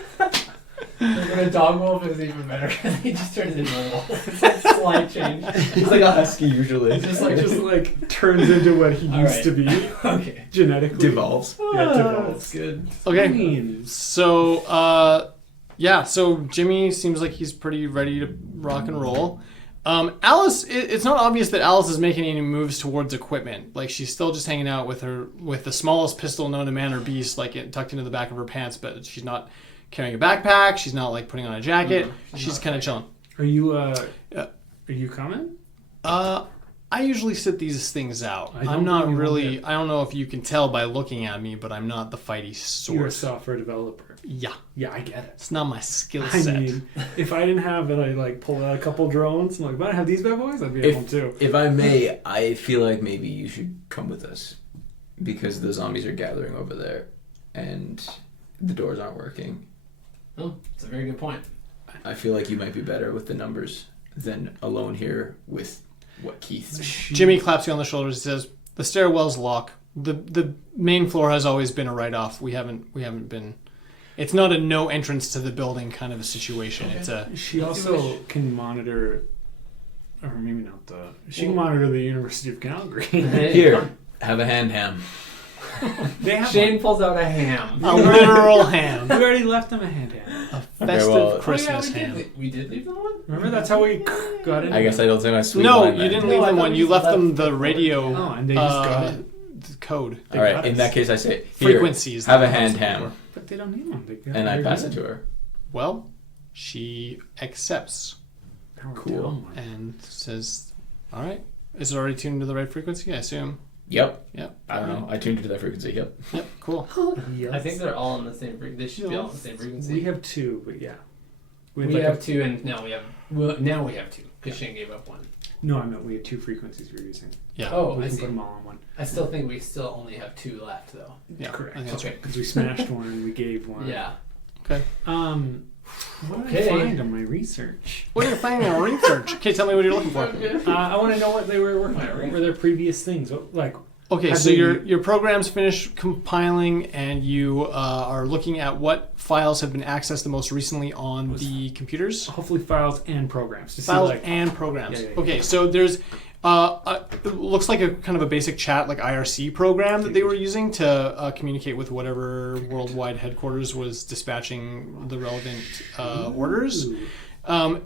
When a dog wolf is even better because he just turns into a wolf. It's like a slight change. He's like a husky usually. It's just like Just like turns into what he All used right. to be okay. genetically. Devolves. Yeah, That's devolves. good. okay. So, yeah. So Jimmy seems like he's pretty ready to rock and roll. Alice, it's not obvious that Alice is making any moves towards equipment. Like she's still just hanging out with the smallest pistol known to man or beast, like tucked into the back of her pants. But she's not carrying a backpack. She's not like putting on a jacket. She's kind of chilling. Are you coming? I usually sit these things out. I don't I'm not think you really. will. I don't know if you can tell by looking at me, but I'm not the fighty You're a sort. software developer. Yeah, Yeah, I get it. it's not my skill I set. mean, if I didn't have it, I'd like pull out a couple drones and like, but I have these bad boys, I'd be able to. If I may, I feel like maybe you should come with us because the zombies are gathering over there and the doors aren't working. Oh, it's a very good point. I feel like you might be better with the numbers than alone here with what Keith. Jimmy claps you on the shoulders. He says, "The stairwell's locked. The main floor has always been a write-off. We haven't been. It's not a no entrance to the building kind of a situation. Okay. It's a She also can monitor, or maybe not she can monitor the University of Calgary. Here, have a hand ham. They have Shane pulls out a ham. a literal ham, We already left them a hand ham. a festive well- Christmas Oh, yeah, ham. we did leave them one? Remember, that's how we got in. I guess I don't say my sweet No, line you then. didn't No, leave I them thought one. we You just left left them the the radio Oh, and they just got it. the code. They All right, got in us. that case, I say, here, Frequencies. have a that hand comes ham. before. But they don't need one. And I pass it to her. Well, she accepts Cool. and says, "All right, is it already tuned to the right frequency? I assume." Yep. Yep. I don't know. I tuned it to that frequency. Yep. Yep. Cool. I think they're all on the same frequency. They should be all on the same frequency. We have two, but yeah. We like have two, and now we have two because Shane gave up one. No, I meant we have two frequencies we're using. Yeah. Oh, We I can see. put them all on one. I still think we still only have two left, though. Yeah. Correct. I think that's Okay. right. Because we smashed one and we gave one. Yeah. Okay. What did Okay. I find on my research? What are you finding in research? Okay, tell me what you're looking for. I want to know what they were working on. What were their previous things? Okay, Have so they- your program's finished compiling, and you are looking at what files have been accessed the most recently on the computers. hopefully files and programs. To Files see, like, and programs. Yeah, yeah, yeah. Okay, so there's it looks like a kind of a basic chat, like IRC program that they were using to communicate with whatever worldwide headquarters was dispatching the relevant orders.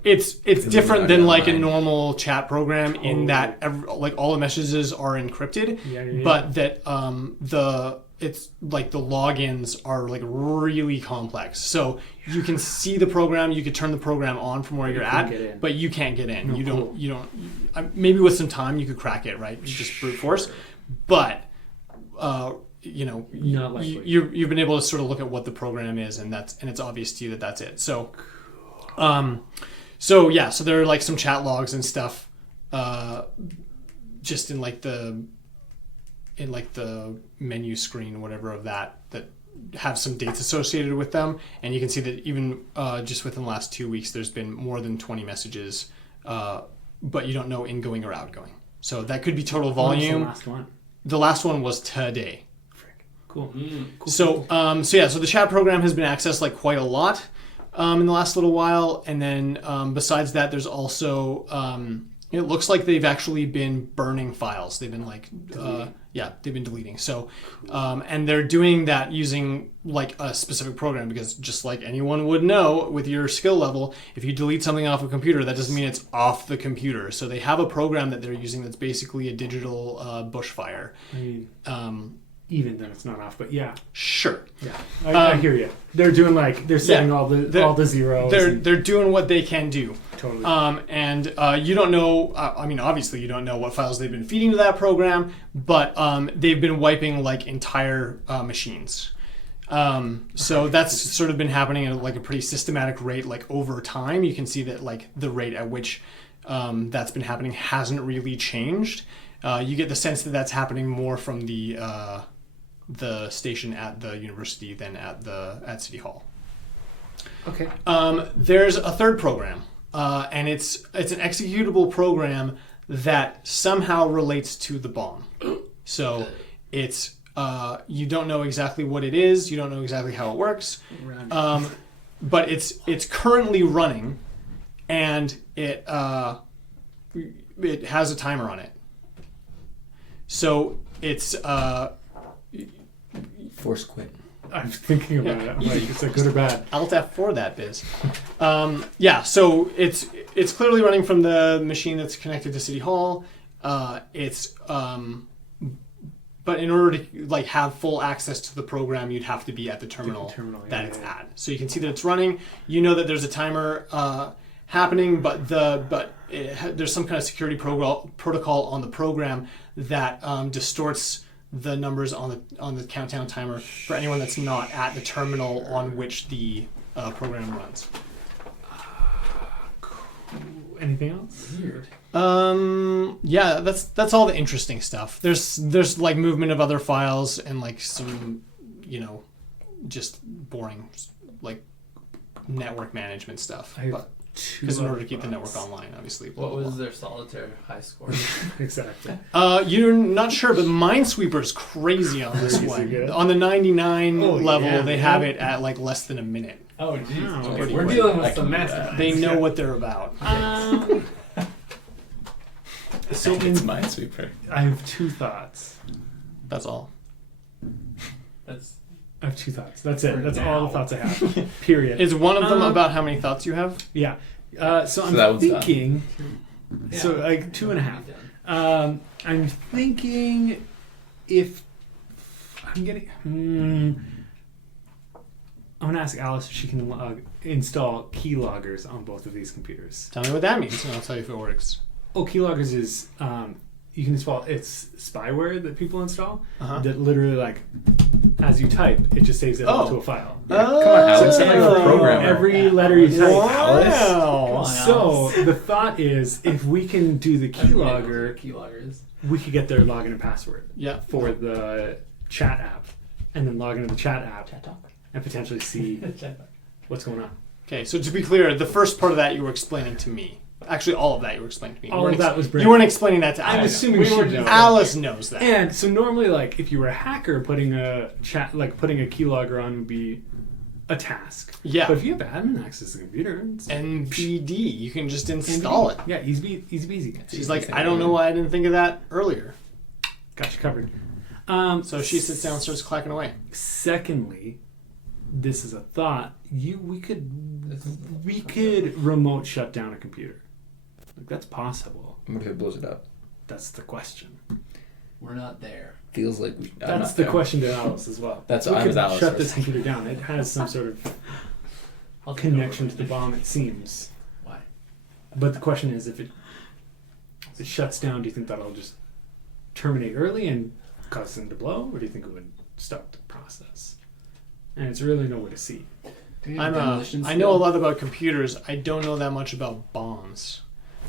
It's different than like a normal chat program in that like all the messages are encrypted, Yeah. but that it's like the logins are like really complex. So you can see the program, you could turn the program on from where you're can't at, get in. but you can't get in. No, You cool. don't. Maybe with some time you could crack it, right? You just brute force, but Not likely. you've been able to sort of look at what the program is, and it's obvious to you that that's it. So, so there are like some chat logs and stuff, just in like the menu screen, whatever of that have some dates associated with them, and you can see that even just within the last 2 weeks, there's been more than 20 messages, but you don't know ingoing or outgoing. So that could be total volume. What was the last one? The last one was today. Frick. Cool. Cool. So the chat program has been accessed like quite a lot in the last little while, and then besides that, there's also it looks like they've actually been burning files. They've been like they've been deleting. So and they're doing that using like a specific program, because just like anyone would know with your skill level, if you delete something off a computer, that doesn't mean it's off the computer. So they have a program that they're using that's basically a digital bushfire. I mean, even, then it's not off. But yeah, Sure. yeah, I hear you. They're doing they're setting all the zeros. They're doing what they can do. Totally. And you don't know. I mean, obviously, you don't know what files they've been feeding to that program, but they've been wiping entire machines. So that's sort of been happening at a pretty systematic rate, over time. You can see that the rate at which that's been happening hasn't really changed. You get the sense that that's happening more from the station at the university than at City Hall. Okay. There's a third program, and it's an executable program that somehow relates to the bomb. So it's you don't know exactly what it is, you don't know exactly how it works, but it's currently running, and it has a timer on it. So it's Force quit. I'm thinking about it. I'm is that good or bad? Alt F4 that biz. So it's clearly running from the machine that's connected to City Hall. But in order to have full access to the program, you'd have to be at the terminal, that it's at. So you can see that it's running. You know that there's a timer happening, but there's some kind of security protocol on the program that distorts the numbers on the countdown timer for anyone that's not at the terminal on which the program runs. Cool. Anything else? Weird. Yeah, that's all the interesting stuff. There's movement of other files and some, just boring network management stuff. Because in order to keep the network online, obviously. What was their solitaire high score? Exactly. You're not sure, but Minesweeper's crazy on this one. Good. On the 99 level, they have it at less than a minute. Oh, geez. Oh, Okay, pretty we're quick. dealing with some massive. They know what they're about. So It's Minesweeper. I have two thoughts. That's all. I have two thoughts. That's it. That's now. all the thoughts I have. Period. Is one of them about how many thoughts you have? Yeah. So that I'm one's thinking. Yeah. So 2.5. I'm thinking if I'm getting. I'm gonna ask Alice if she can install keyloggers on both of these computers. Tell me what that means, and I'll tell you if it works. Keyloggers is you can install. It's spyware that people install Uh-huh. that literally as you type, it just saves it all to a file. Oh. Come on, Alice. So You're a programmer. every letter you type. Wow. So the thought is, if we can do the keylogger, Keyloggers. we could get their login and password Yeah. for the chat app, and then log into the chat app and potentially see what's going on. Okay, so to be clear, the first part of that you were explaining to me. Actually, all of that you were explaining to me. All of that was You weren't explaining that to I'm Alice. assuming We she were knows. just- Alice knows that. And so normally, if you were a hacker, putting a putting a keylogger on would be a task. Yeah. But if you have admin access to the computer, it's NPD, you can just install it. Yeah, easy peasy. She's like, I don't know why I didn't think of that earlier. Got you covered. So she sits down and starts clacking away. Secondly, this is a thought. We could remote shut down a computer. That's possible. What if it blows it up? That's the question. We're not there. Feels like we. That's the question to Alice as well. That's we I'm could with Alice shut first. this computer down. It has some sort of I'll take connection over. to the bomb, it seems. Why? But the question is, if it shuts down, do you think that'll just terminate early and cause them to blow, or do you think it would stop the process? And it's really nowhere to see. I know a lot about computers. I don't know that much about bombs.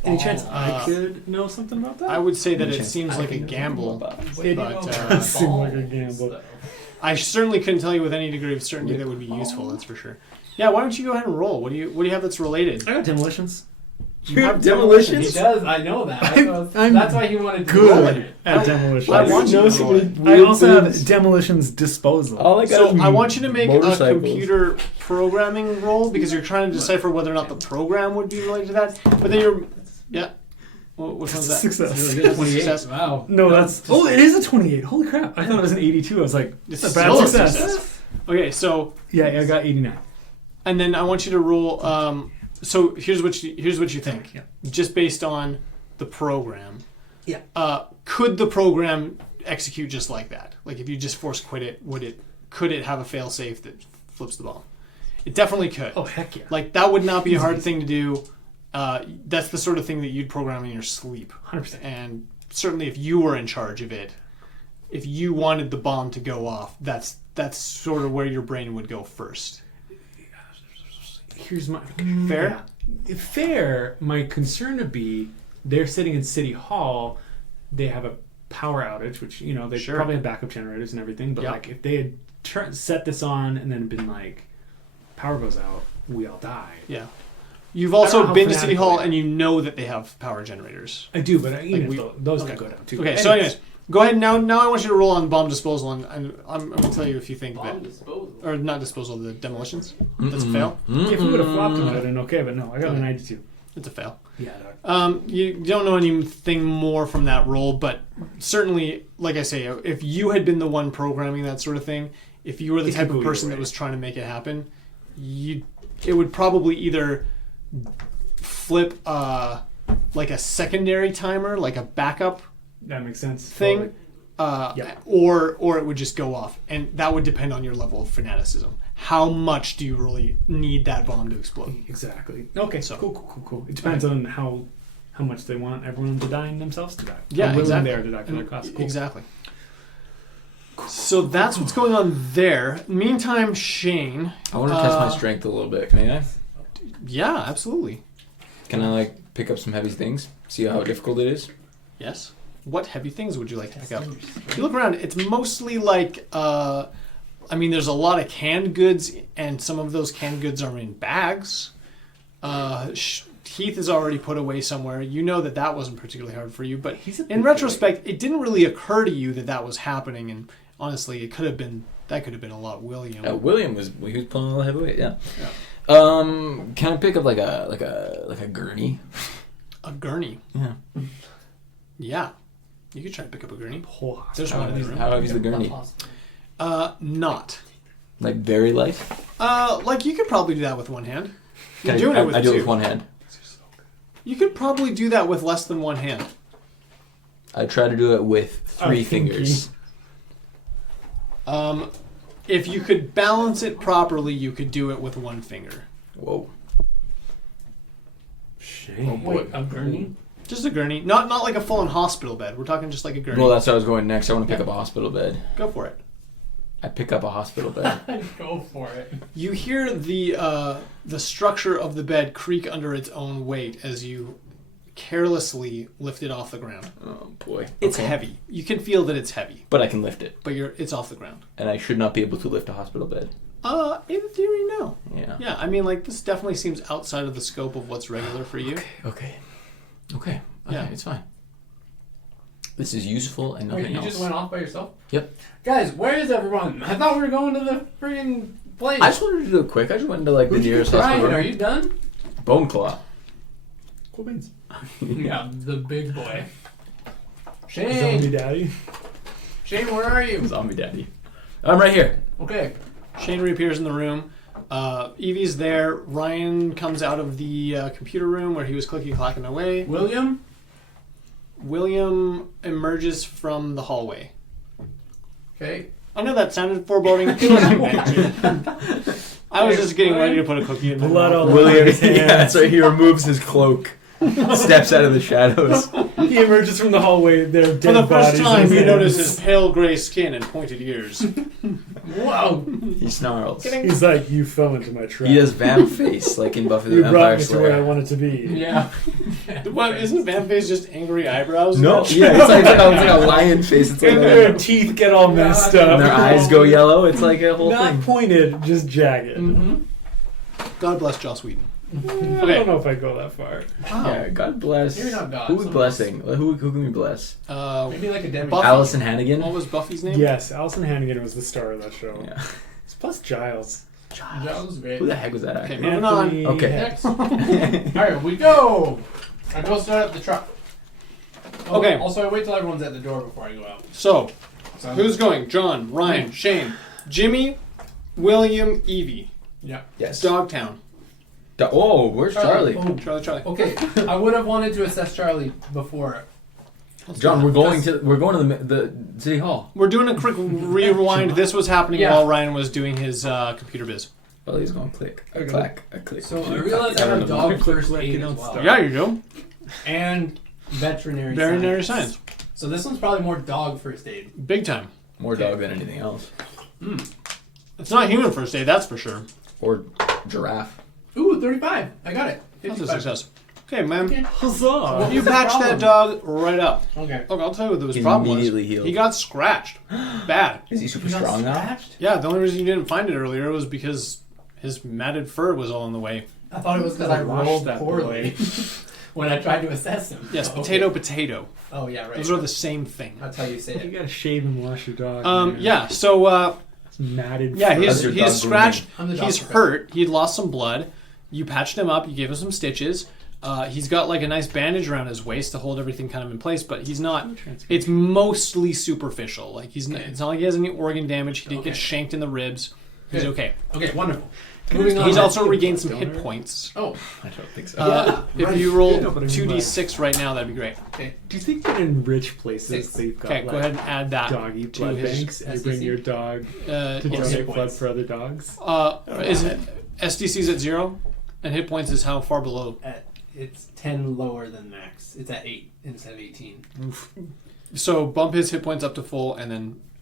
Any chance I could know something about that? I would say that Any it chance seems I like a can know gamble. about it? Way to But, go. does seem like a gamble. Though. I certainly couldn't tell you with any degree of certainty that would be useful. That's for sure. Yeah, why don't you go ahead and roll? What do you have that's related? I got demolitions. You have He demolitions. does. I know that. I'm That's why he wanted to good roll it. at demolitions. I want you to roll it. I also have demolitions disposal. All I got So is I want you to make a motorcycles. computer programming roll because you're trying to decipher whether or not the program would be related to that. But then you're, yeah. Well, which one's that? Success. Really good. 28. Success. Wow. No, that's... Oh, it is a 28. Holy crap. I thought it was an 82. I was like, It's that's a bad still a success. success. Okay, so Yeah, I got 89. and then I want you to roll. So here's what you think, Yeah. just based on the program. Yeah. Could the program execute just like that? Like if you just force quit it, could it have a fail safe that flips the bomb? It definitely could. Oh, heck yeah. Like that would not be a hard thing to do. That's the sort of thing that you'd program in your sleep. 100%. And certainly if you were in charge of it, if you wanted the bomb to go off, that's sort of where your brain would go first. Here's my... Fair? Yeah. Fair. My concern would be they're sitting in City Hall. They have a power outage, which, you know, they Sure. probably have backup generators and everything. But, Yep. like, if they had set this on and then been like, power goes out, we all die. Yeah. You've I don't also know how been to City Hall fanatical and you know that they have power generators. I do, but even Like if those okay. could go down, too. Okay, so anyways, go ahead. Now I want you to roll on bomb disposal, and I'm going to tell you if you think Bomb that... disposal. Or not disposal, the demolitions. That's a fail. If we would have flopped them, I would have been okay, but no, I got a 92. It's a fail. Yeah, dog. You don't know anything more from that roll, but certainly, like I say, if you had been the one programming that sort of thing, if you were the It type could of go person either that way. was trying to make it happen, it would probably either flip like a secondary timer, like a backup That makes sense. thing, Yeah. or it would just go off, and that would depend on your level of fanaticism. How much do you really need that bomb to explode? Exactly. Okay, So- cool. It depends on how much they want everyone to die and themselves to die. Yeah, How willing exactly. they are to die for their cause. Cool. Exactly. So that's what's going on there. Meantime, Shane. I want to test my strength a little bit. May I? Yeah, absolutely. Can I like pick up some heavy things? See how difficult it is? Yes. What heavy things would you like to pick up? If you look around, it's mostly like, there's a lot of canned goods, and some of those canned goods are in bags. Heath has already put away somewhere. You know that wasn't particularly hard for you, but He's a in big retrospect, it didn't really occur to you that was happening, and honestly, that could have been a lot William. William was pulling all the heavy weight. Yeah. Can I pick up like a gurney? A gurney. Yeah. Yeah. You could try to pick up a gurney. Whole There's hospital. one in the room. How heavy is the gurney? Not. Like very light? Like you could probably do that with one hand. You're Can doing I, it with I do two. it with one hand. You could probably do that with less than one hand. I try to do it with three thinking. fingers. If you could balance it properly, you could do it with one finger. Whoa. Shame. Oh boy. Wait, a gurney? Just a gurney, not like a full-on hospital bed. We're talking just like a gurney. Well, that's where I was going next. I want to pick up a hospital bed. Go for it. I pick up a hospital bed. Go for it. You hear the structure of the bed creak under its own weight as you carelessly lift it off the ground. Oh boy. It's Okay. heavy. You can feel that it's heavy, But I can lift it. but it's off the ground. And I should not be able to lift a hospital bed. In theory, no. Yeah. Yeah, this definitely seems outside of the scope of what's regular for you. Okay. Yeah. It's fine. This is useful and nothing Wait, you else. just went off by yourself? Yep. Guys, where is everyone? I thought we were going to the friggin' place. I just wanted to do it quick. I just went into like the nearest Brian, hospital. are you done? Bone claw. Cool beans. Yeah, the big boy. Zombie Shane! daddy. Shane, where are you? Zombie daddy. I'm right here. Okay. Shane reappears in the room. Evie's there. Ryan comes out of the computer room where he was clicky-clacking away. William? William emerges from the hallway. Okay. I know that sounded foreboding. It wasn't meant to. I was just getting ready to put a cookie in my Blood mouth. all William, his hands. yeah, so he removes his cloak, steps out of the shadows. He emerges from the hallway. There, dead For the first bodies in time, his you hands. notice his pale gray skin and pointed ears. Whoa! He snarls. He's like, you fell into my trap. He does vamp face like in Buffy the You brought Vampire me to where I Slayer. wanted to be. Yeah. What, isn't Vamface just angry eyebrows? No, yeah, it's like a lion face. It's like And their teeth get all messed up. and their eyes go yellow. It's like a whole Not thing. pointed, just jagged. Mm-hmm. God bless Joss Whedon. I don't know if I go that far. Yeah, God bless. You're not God, Who's someone blessing? Who can we bless? Maybe like a demi. Buffy. Allison Hannigan. What was Buffy's name? Yes, Alison Hannigan was the star of that show. Yeah. Plus Giles. That was great. Who the heck was that Okay, actor? moving on. Anthony Okay. Heck. Next. Alright, we go! I go start up the truck. Oh, Okay. Also, I wait till everyone's at the door before I go out. So, So, who's going? John, Ryan, Shane, Jimmy, William, Evie. Yeah. Yes. Dogtown. Oh, where's Charlie? Oh, Charlie. okay, I would have wanted to assess Charlie before John, we're going to the city hall. We're doing a quick rewind. This was happening Yeah. while Ryan was doing his computer biz. Well, he's going click, a clack, a click. So I realized I have dog first aid as well. Yeah, you do. And Veterinary science. So this one's probably more dog first aid. Big time. More dog than anything else. It's not human first aid, that's for sure. Or giraffe. Ooh, 35. I got it. That's a 55. success. Okay, man. Okay. Huzzah! You patched that dog right up. Okay. Look, I'll tell you what the He's problem immediately was. healed. He got scratched. Bad. Is he super You got strong now? scratched? Yeah, the only reason you didn't find it earlier was because his matted fur was all in the way. I thought it was because I Washed rolled that poorly when I tried to assess him. Yes, Okay. potato. Oh, yeah, right. Those are the same thing. That's how you say You it. gotta shave and wash your dog. man. Yeah, so It's matted. yeah, fur. That's your dog he's scratched. I'm the dog He's professor. hurt. He'd lost some blood. You patched him up. You gave him some stitches. He's got like a nice bandage around his waist to hold everything kind of in place, but he's not. It's mostly superficial. Like it's not like he has any organ damage. He didn't get Okay. shanked in the ribs. He's Good. okay. Okay, wonderful. Moving on. He's also Donor? regained some hit points. Oh, I don't think so. Yeah, If you right. roll Yeah, but I mean, 2d6 right now, that'd be great. okay. Do you think that in rich places 6. they've got Okay, go ahead and add that. doggy to blood his banks and you bring SDC? your dog Uh, to Or donate hit blood points. for other dogs? is it SDC's at 0, and hit points is how far below? It's 10 lower than max. It's at 8 instead of 18. So bump his hit points up to full, and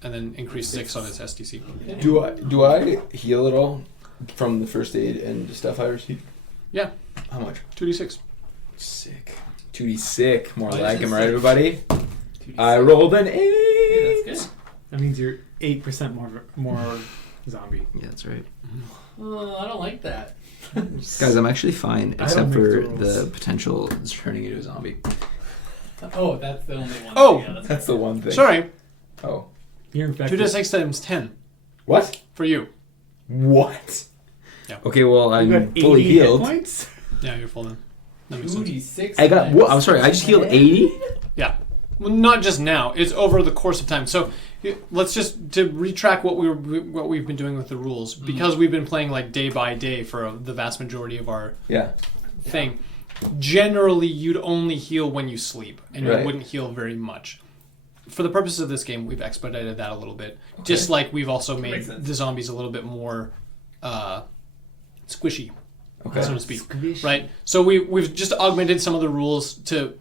then increase 6 on his SDC. Do I heal at all from the first aid and stuff I received? Yeah. How much? 2d6. Sick. 2D sick. More Why like is it him, right, sick? everybody? 2d6. I rolled an 8. Hey, that's good. That means you're 8% more zombie. Yeah, that's right. Oh, I don't like that. Guys, I'm actually fine, I except don't make for the rules. the potential is turning into a zombie. Oh, that's the only one. Oh! Yeah, That's the one thing. Sorry, Oh. You're infected. 2d6 times 10 What? for you. What? Yeah. Okay, well, You I'm got 80 fully hit healed. points? Yeah, you're full then. That makes sense. 2d6. I got. times What? I'm sorry. I just healed 80. Yeah. Well, not just now. It's over the course of time. So let's just to retrack what we've been doing with the rules because we've been playing like day by day for the vast majority of our Yeah. thing. Generally, you'd only heal when you sleep, and Right. you wouldn't heal very much. For the purposes of this game, we've expedited that a little bit. Just like we've also made Makes sense. the zombies a little bit more squishy, Okay. so to speak. Right? So we've just augmented some of the rules to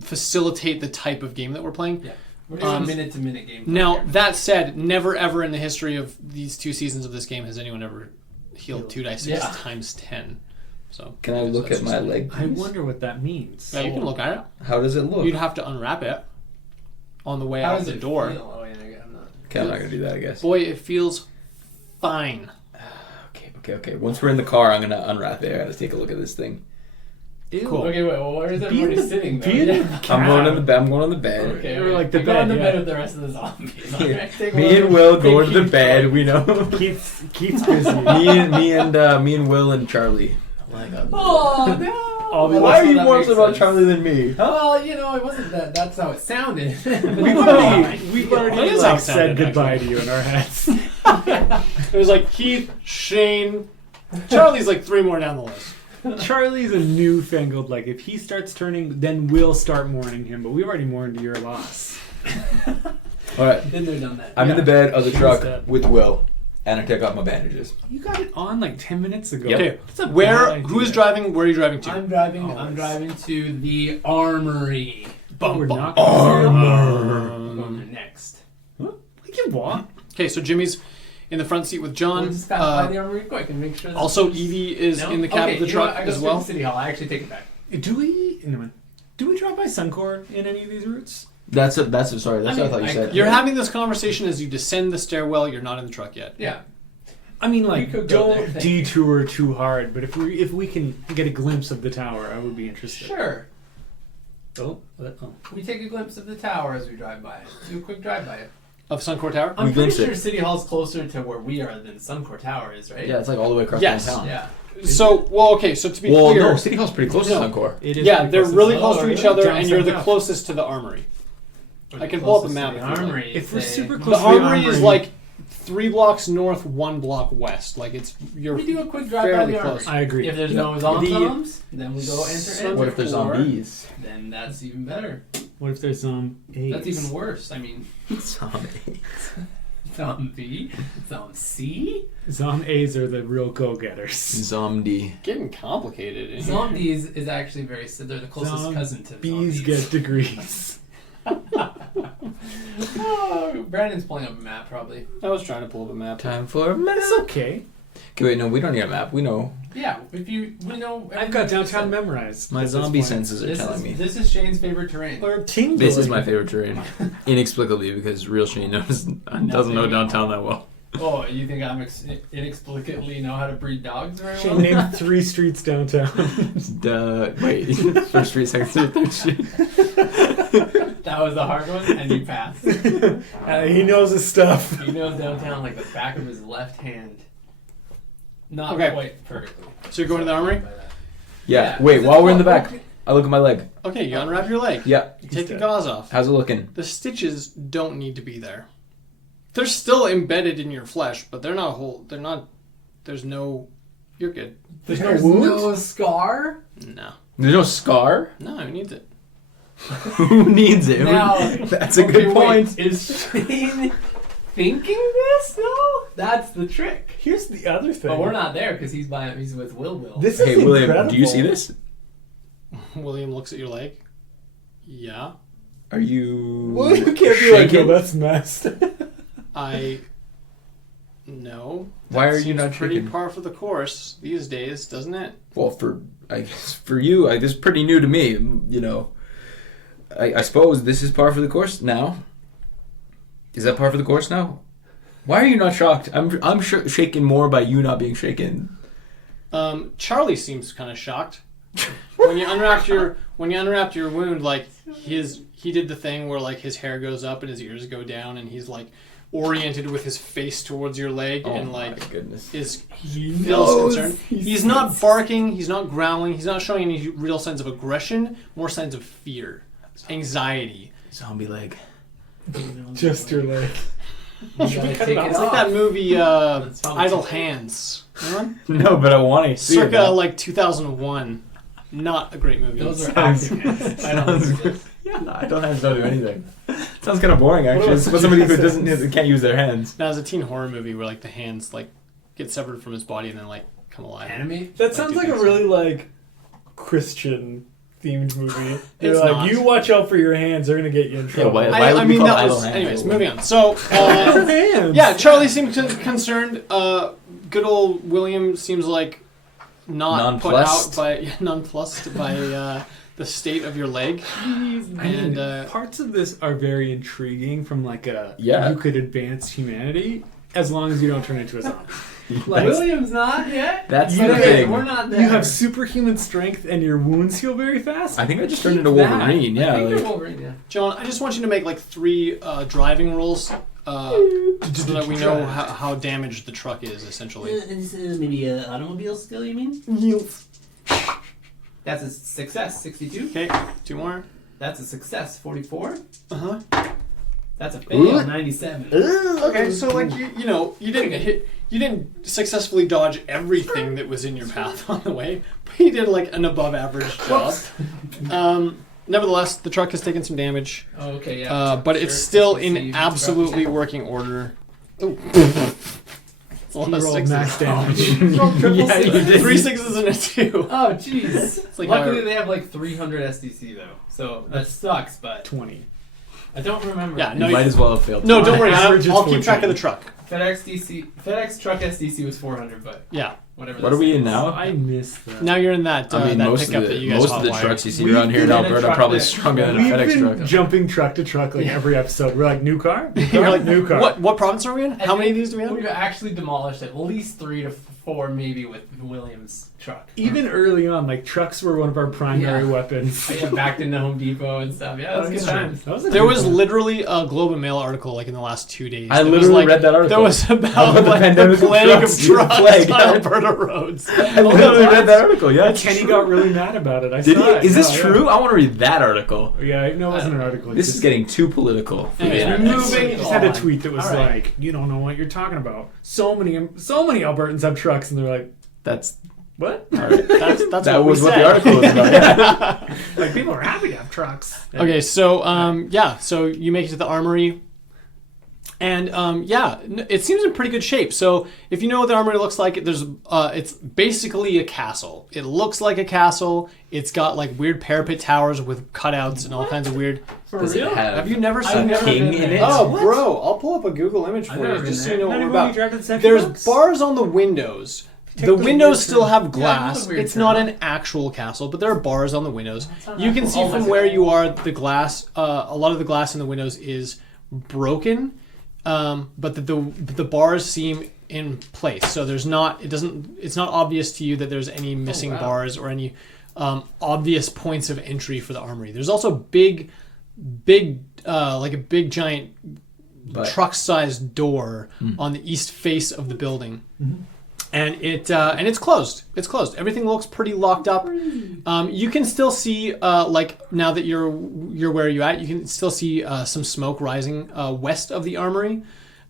facilitate the type of game that we're playing. Yeah. We're doing a minute-to-minute game. Now, that said, never ever in the history of these 2 seasons of this game has anyone ever healed 2d6 Yeah. times 10. So Can I look that's at my just- leg? I please? wonder what that means. Yeah, you can look at it. How does it look? You'd have to unwrap it on the way How out does the it door. feel? Oh, yeah, I'm not. Okay, I'm not gonna do that. I guess. Boy, it feels fine. Okay. Once we're in the car, I'm gonna unwrap it. I gotta take a look at this thing. Ew. Cool. Okay, wait. Well, where is Be in everybody the- sitting? Though? be in the Yeah. I'm going on the bed. I'm going on the bed. Okay, We're like the you go on bed, the yeah. bed with the rest of the zombies. All right, take Me one. and Will go Take to the Keith bed. going. We know. Keith's busy. me and Will and Charlie. Oh no! All the- Why are you That more makes upset about sense. Charlie than me? Well, you know, it wasn't that. That's how it sounded. We've already That is how it said sounded, goodbye actually. to you in our heads. It was like Keith, Shane, Charlie's like 3 more down the list. Charlie's a newfangled, like, if he starts turning, then we'll start mourning him, but we've already mourned your loss. All right. Been there, done that. I'm in the bed of the She's truck dead. with Will, and I take off my bandages. You got it on like 10 minutes ago. Yep. Okay, That's a bad who idea. is driving? Where are you driving to? I'm driving. Oh, I'm it's- driving to the Armoury. But we're not Going next. We can walk. Okay, so Jimmy's in the front seat with John. We'll just pass by the Armoury quick and make sure. Also, there's- Evie is No? in the cab Okay, of the you know what? truck I go as straight well. to City Hall. I actually take it back. Do we drive by Suncor in any of these routes? That's what I thought you said. You're having this conversation as you descend the stairwell. You're not in the truck yet. Yeah. I mean, We like, could go don't there. detour too hard, but if we can get a glimpse of the tower, I would be interested. Sure. Oh. We take a glimpse of the tower as we drive by it. Do a quick drive by it. Of Suncor Tower? I'm We pretty glimpse sure it. City Hall's closer to where we are than Suncor Tower is, right? Yeah, it's like all the way across Yes. downtown. Yeah. So, well, okay, so to be Well, clear. no, City Hall's pretty close to Suncor. It is Yeah, pretty they're close really to close Suncor. to each other, John and you're said the that. closest to the Armory. We're I can pull up a closest map to if the you'd like. Armoury. If we're say- super The close to Armory is Armory- like 3 blocks north, 1 block west. Like it's you're We do a quick drive by fairly the Armoury. close. I agree. If there's No, no zombies, then we go enter in. What if there's zombies? Then that's even better. What if there's Aids? That's even worse. I mean, Zombie. zombie, C. Aids are the real go-getters. Zombie. Getting complicated. In Zombies is actually they're the closest cousin to Bees zombies. get degrees. Oh, Brandon's pulling up a map probably. I was trying to pull up a map. Time for a map. It's okay. Okay, wait, no, we don't need a map. We know. Yeah, we know. I've got downtown memorized. My at this zombie point. senses are telling me. This is Shane's favorite terrain. Or tingling. This is my favorite terrain. Inexplicably, because real Shane doesn't know downtown that well. Oh, you think I'm inexplicably know how to breed dogs very Shane well? named 3 streets downtown. Duh. Wait, first street, second street, third street. That was the hard one, and you passed. He knows his stuff. He knows downtown like the back of his left hand. Not Okay. quite perfectly. So you're going to the armory? Yeah. Wait, while we're in the back, I look at my leg. Okay, you unwrap your leg. Yeah. You take the dead. gauze off. How's it looking? The stitches don't need to be there. They're still embedded in your flesh, but they're not whole. They're not. There's no. You're good. There's no wound? no scar. No. There's no scar? No, who needs it? Who needs it? Now, That's a good point. Wait, is Shane thinking this though? That's the trick. Here's the other thing. But we're not there because he's with Will. This is Hey, William, incredible. do you see this? William looks at your leg. Yeah. Are you Well, you can't be like, shaking? no, that's messed. No. Why That are you seems not pretty shaking? par for the course these days, doesn't it? Well, I guess for you, this is pretty new to me. You know, I suppose this is par for the course now. Is that par for the course now? Why are you not shocked? I'm shaken more by you not being shaken. Charlie seems kind of shocked. When you unwrapped your wound, like he did the thing where like his hair goes up and his ears go down, and he's like oriented with his face towards your leg, Oh and my like goodness. feels concerned. He's not barking. He's not growling. He's not showing any real signs of aggression. More signs of fear, anxiety. Zombie leg. Just your leg. You gotta take it It's like that movie probably Idle too Hands. Remember? No, but I want to see it. Circa now. like 2001. Not a great movie. Those are Sounds- acting. I don't. Yeah, I don't have to do anything. Sounds kind of boring, actually. It's about somebody who can't use their hands. Now, it's a teen horror movie where like the hands like get severed from his body and then like come alive. Animate. That sounds like a really like Christian themed movie. They're It's like, not. you watch out for your hands; they're gonna get you in trouble. why- I would mean we call that Idle was Hands? anyways. Moving on. So Your hands. yeah, Charlie seemed concerned. Good old William seems like not Nonplussed. nonplussed by the state of your leg. And Parts of this are very intriguing from like a Yeah. you could advance humanity as long as you don't turn into a zombie. Like, William's not yet. That's You the guys, thing. We're not there. You have superhuman strength and your wounds heal very fast. I think I just turned into Keep that. Wolverine. Yeah, I think like, they're Wolverine. Yeah. John, I just want you to make like 3 driving rolls so that we know how damaged the truck is essentially. This is maybe an automobile skill. You mean? That's a success. 62. Okay, 2 more. That's a success. 44. Uh huh. That's a fail. 97. Okay, so like you didn't successfully dodge everything that was in your path on the way, but you did like an above average job. Nevertheless, the truck has taken some damage, Oh, okay, yeah. but it's Sure, still let's see. in absolutely working order. Oh. It's a lot You of rolled sixes. max damage. yeah, you did. 3 6s and a 2. Oh, jeez. like Luckily, how- they have like 300 SDC though, so that sucks. But 20. I don't remember. Yeah, You no, might as well have failed. No, don't worry. Average is I'll keep track of 14. the truck. FedEx truck SDC was 400, but Yeah. whatever. What are we in now? I missed that. Now you're in that I mean, that most pickup of that the you guys most of the hotwired. trucks you see We've around here in been in a Alberta are truck probably that- stronger than a We've FedEx been truck. jumping truck to truck like every episode. We're like, new car? New car? You're like, new car. What province are we in? How many of these do we have? We've actually demolished at least 3 to 4, maybe with Williams' truck. Even early on, like trucks were one of our primary Yeah. weapons. I got backed into Home Depot and stuff. Yeah, that was good times. That was a There good was one. literally a Globe and Mail article like in the last 2 days. I that was, literally like, read that article. That was about About the like, the pandemic of plague trucks. of trucks Plague. on Alberta roads. I literally read that article. Yeah, it's Kenny true. got really mad about it. I Did saw he? it. Is this No, yeah. true? I want to read that article. Yeah, no, it wasn't an article. This is getting too political. For Anyway, the It's internet. moving. Just had a on. tweet that was All right. like, "You don't know what you're talking about." So many Albertans have trucks, and they're like, That's What? All right. That's That what was we what said. the article was about. Like, people are happy to have trucks. Okay, so so you make it to the armory, and it seems in pretty good shape. So if you know what the armory looks like, it's basically a castle. It looks like a castle. It's got like weird parapet towers with cutouts and all kinds of weird. For Does it real? have Have you never a seen never king been in there. it? Oh, What? bro, I'll pull up a Google image I've for never you been just so there. you know what Not we're even when you about. drive to the Safety There's Box? bars on the windows. Take The the windows weird still turn. have Yeah, glass. that's a weird It's turn. not an actual castle, but there are bars on the windows. not You can actual. see Oh, from my where God. you are, the glass. A lot of the glass in the windows is broken, but the bars seem in place. So there's not. It's not obvious to you that there's any missing wow. bars or any obvious points of entry for the armory. There's also big, like a big giant But- truck-sized door on the east face of the building, Mm-hmm. and it's closed. It's closed. Everything looks pretty locked up. You can still see, like now that you're where you're at, you can still see some smoke rising west of the armory.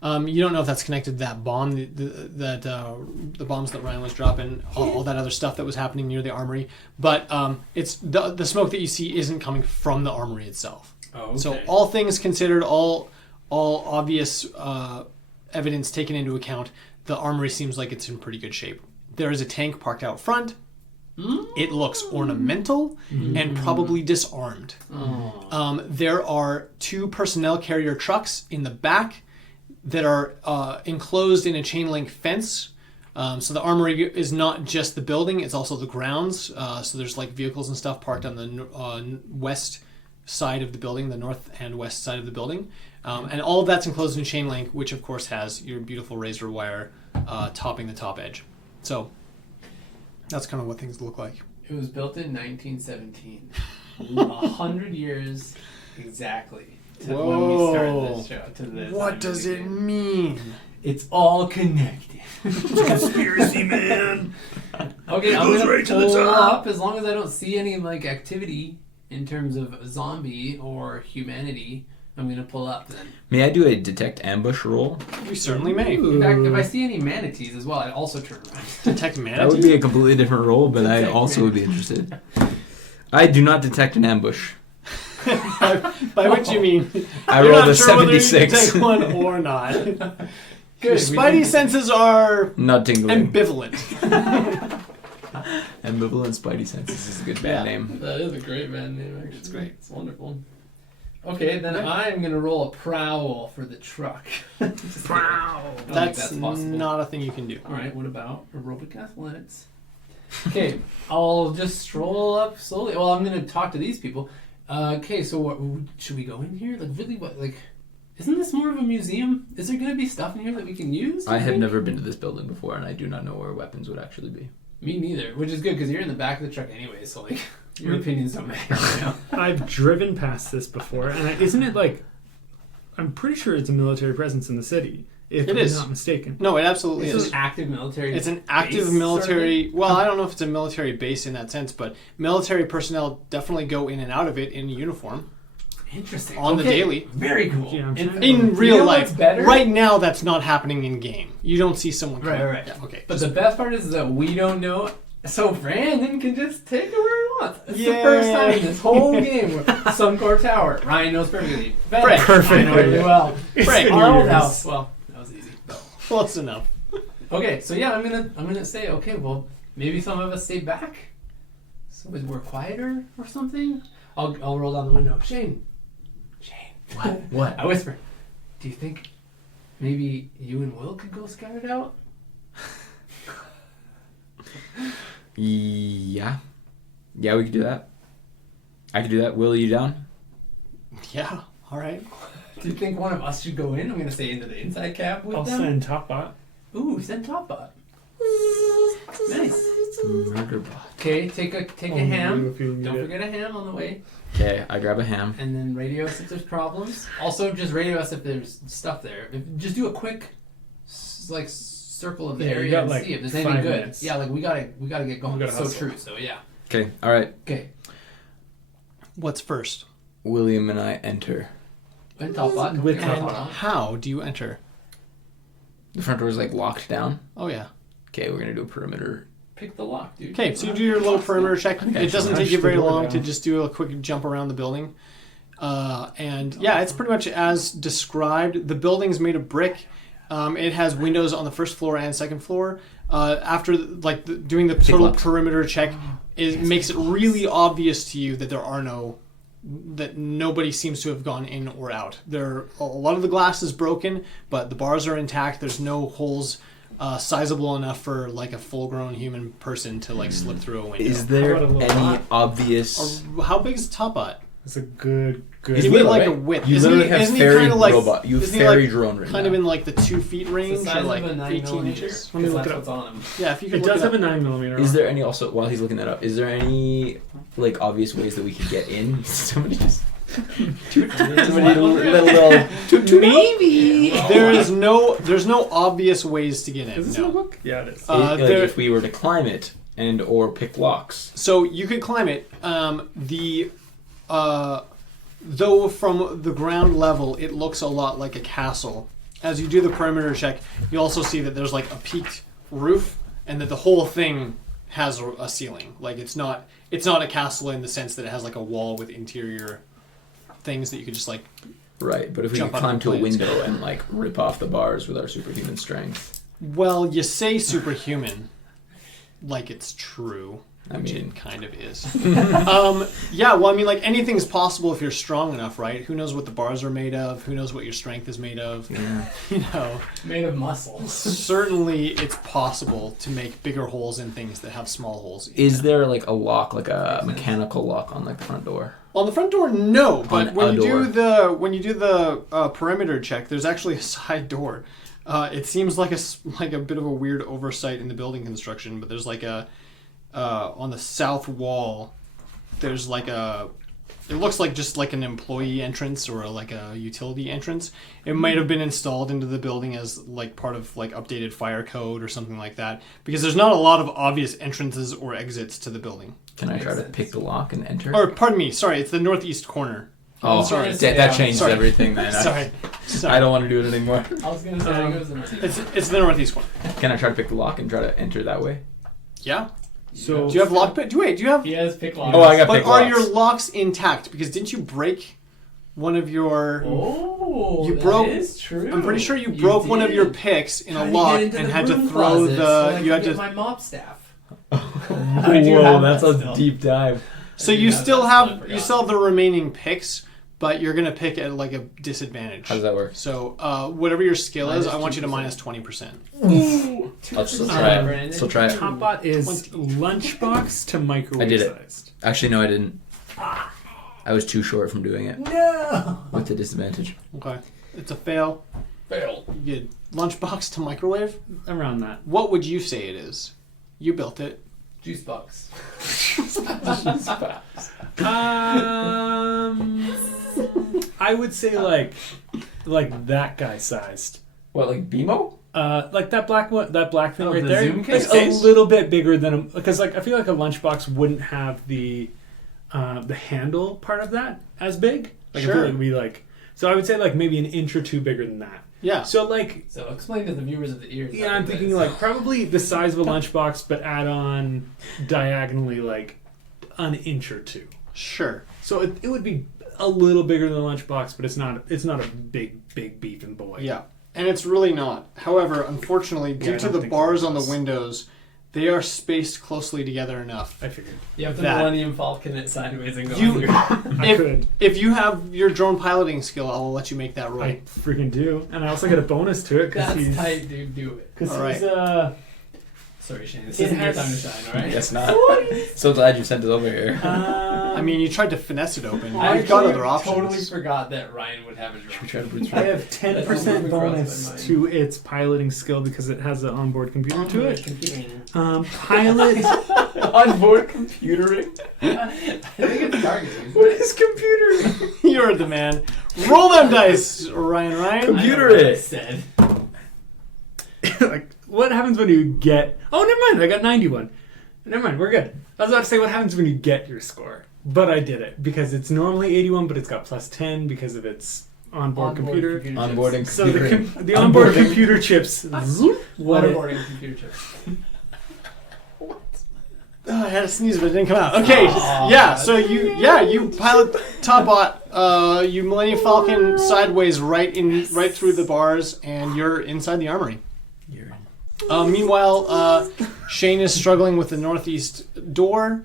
You don't know if that's connected to that bomb, the bombs that Ryan was dropping, all that other stuff that was happening near the armory. But it's the smoke that you see isn't coming from the armory itself. Oh, okay. So all things considered, all obvious evidence taken into account, the armory seems like it's in pretty good shape. There is a tank parked out front. It looks ornamental and probably disarmed. There are 2 personnel carrier trucks in the back that are enclosed in a chain link fence. So the armory is not just the building, it's also the grounds. So there's like vehicles and stuff parked on the west side of the building, the north and west side of the building. And all of that's enclosed in chain link, which of course has your beautiful razor wire topping the top edge. So that's kind of what things look like. It was built in 1917. 100 years exactly to when we started this show. To this. What does it mean? It's all connected. Conspiracy, man. Okay, I'm goes gonna right to the pull top. up as long as I don't see any like activity in terms of zombie or humanity. I'm gonna pull up then. May I do a detect ambush roll? You certainly may. In fact, if I see any manatees as well, I'd also turn around. Detect That would manatees? be a completely different roll, but I Detect also would be interested. I do not detect an ambush. By which you mean I you're rolled not a sure whether you 76. detect one or not. Your Good. spidey senses are Not tingling. ambivalent. Ambivalent Spidey Senses is a good band Yeah. name. That is a great band name, actually. It's great. It's wonderful. Okay, then I'm going to roll a prowl for the truck. Just kidding. I don't think That's possible. not a thing you can do. All right, what about aerobic athletics? Okay, I'll just stroll up slowly. Well, I'm going to talk to these people. Okay, so what should we go in here? Like, really, what? Like, isn't this more of a museum? Is there going to be stuff in here that we can use? I have think? never been to this building before, and I do not know where weapons would actually be. Me neither, which is good because you're in the back of the truck anyway, so, like, your opinions don't matter right now. I've driven past this before, and isn't it like? I'm pretty sure it's a military presence in the city, if It I'm is. not mistaken. No, it absolutely It's is. an active military. It's an base active sort of military. thing? Well, I don't know if it's a military base in that sense, but military personnel definitely go in and out of it in uniform Interesting. on the Okay, daily. Very cool. Yeah, I'm In- trying- In You real know life, what's better? right now, that's not happening in game. You don't see someone. Right, come- right. Yeah, okay. But the best part is that we don't know, so Brandon can just take it where he wants. It's the Yay. first time in this whole game where Suncore Tower. Ryan knows perfectly. Ben, Frank. I know really well. Frank. Our old years. house. Well, that was easy. Close enough. Okay, so yeah, I'm gonna say, okay, well, maybe some of us stay back, so we're quieter or something. I'll roll down the window. Shane. What? What? I whisper. Do you think maybe you and Will could go scout it out? Yeah. Yeah, we could do that. I could do that. Will, are you down? Yeah. All right. Do you think one of us should go in? I'm gonna say into the inside cab with I'll them. send Topbot. Ooh, send Topbot. Nice. Murder bot. Okay, take a I'll ham. move if you need Don't it. forget a ham on the way, Okay, I grab a ham. and then radio us if there's problems. Also, just radio us if there's stuff there. Just do a quick, circle of the Yeah, you area got, and like, see if there's anything 5 good. minutes. Yeah, like we gotta get going. We gotta It's so hustle. true. So yeah. Okay, alright. Okay, What's first? William and I enter. and Topbot. With Yeah, And Topbot. how do you enter? The front door is like locked down. Oh yeah. Okay, we're gonna do a perimeter pick the lock, dude. Okay, so you do your little perimeter check. Okay, It doesn't so take push you the very door long down. to just do a quick jump around the building. And yeah, it's pretty much as described. The building's made of brick. It has windows on the first floor and second floor. After doing the total left. perimeter check, it makes it really obvious to you that that nobody seems to have gone in or out. A lot of the glass is broken, but the bars are intact. There's no holes sizable enough for like a full-grown human person to like slip through a window. Is there How about a little any lot? obvious? How big is Topbot? It's a good. He's Give me little, like a right? width. You Isn't literally he- have isn't he fairy kinda like- robot. You have isn't he fairy like drone right kind now. of in like the 2 feet It's range the or size like of a 9 18 millimeter. inches? Let me look That's it up. what's on him. Yeah, if you could It look does it have up. a 9mm. Is there any also while he's looking that up? Is there any like obvious ways that we could get in? Somebody just. Maybe. There's no obvious ways to get in. Is this in the No. book? Yeah, it is. Like, there- if we were to climb it and or pick locks. So you could climb it. Though from the ground level, it looks a lot like a castle. As you do the perimeter check, you also see that there's like a peaked roof, and that the whole thing has a ceiling. Like it's not a castle in the sense that it has like a wall with interior things that you could just like. Right, but if we Jump could out climb of to a planes. window and like rip off the bars with our superhuman strength. Well, you say superhuman, like it's true. I Which mean- it kind of is. Yeah, well, I mean, like anything's possible if you're strong enough, right? Who knows what the bars are made of? Who knows what your strength is made of? Yeah. You know, Made of muscle. certainly it's possible to make bigger holes in things that have small holes. in Is them. there like a lock, like a mechanical lock on like the front door? On the front door, no. But On when a you do the perimeter check, there's actually a side door. It seems like a bit of a weird oversight in the building construction, but there's like a on the south wall. There's like it looks like just like an employee entrance or like a utility entrance. It might have been installed into the building as like part of like updated fire code or something like that, because there's not a lot of obvious entrances or exits to the building. Can I try to pick the lock and enter? Or pardon me, sorry, it's the northeast corner. Oh, sorry. that changes Sorry. everything, man. Sorry. I don't want to do it anymore. I was gonna say it goes in the It's the northeast corner. Can I try to pick the lock and try to enter that way? Yeah. So Do you have lock pick? Do you have? He has pick locks. Oh, I got But pick are locks. your locks intact? Because didn't you break one of your? Oh, You that broke- is true. I'm pretty sure you broke one of did. your picks in a How to lock get into and the had to broom throw closet the. so I You could had get to. my mop staff. Whoa, that's a deep dive. So I you do have still that, have I forgot. you still have the remaining picks, but you're gonna pick at like a disadvantage. How does that work? So whatever your skill is, Minus I want you to 2%. minus 20%. I'll still try it. Brandon. Still try it. Topbot is lunchbox to microwave I did it. sized. Actually, no, I didn't. I was too short from doing it No. with the disadvantage. Okay, it's a fail. Fail. You get lunchbox to microwave. Around that. What would you say it is? You built it. Juice box. I would say like that guy sized. What, like BMO? Like that black one, that black thing Oh, right the there. Zoom It's case? a little bit bigger than because like I feel like a lunchbox wouldn't have the handle part of that as big. Like I Sure. feel like it'd be like so I would say like maybe an inch or two bigger than that. Yeah. So like So explain to the viewers of the ears. yeah, I'm thinking like probably the size of a lunchbox, but add on diagonally like an inch or two. Sure. So it would be a little bigger than a lunchbox, but it's not a big beefing boy. Yeah. And it's really not. However, unfortunately, due I to don't the think bars it on the is. windows, they are spaced closely together enough. I figured. You have the that- Millennium Falcon it sideways and go You- under. I could. If you have your drone piloting skill, I'll let you make that roll. I freaking do, and I also get a bonus to it because That's he's tight, dude. Do it. because All he's Sorry, Shane. This It isn't your has- time to shine, all I right? guess not. So glad you sent it over here. I mean, you tried to finesse it open. I You've got actually other options. totally forgot that Ryan would have a Should we drone. try to brute I force? have 10% That's moving across bonus my mind. to its piloting skill because it has an onboard computer to it. Computing. Pilot. Onboard computering? I think it's targeting. What is computering? You're the man. Roll them dice, Ryan. Computer I know what I it. said. Like, what happens when you get? Oh, never mind. I got 91. Never mind. We're good. I was about to say what happens when you get your score, but I did it because it's normally 81, but it's got plus 10 because of its onboard computer. chips. Onboarding So the computering. the onboard computer chips. What it, Onboarding computer chips. had a sneeze, but it didn't come out. Okay, yeah. So you pilot Topbot, you Millennium Falcon sideways right through the bars, and you're inside the armory. Meanwhile, Shane is struggling with the northeast door.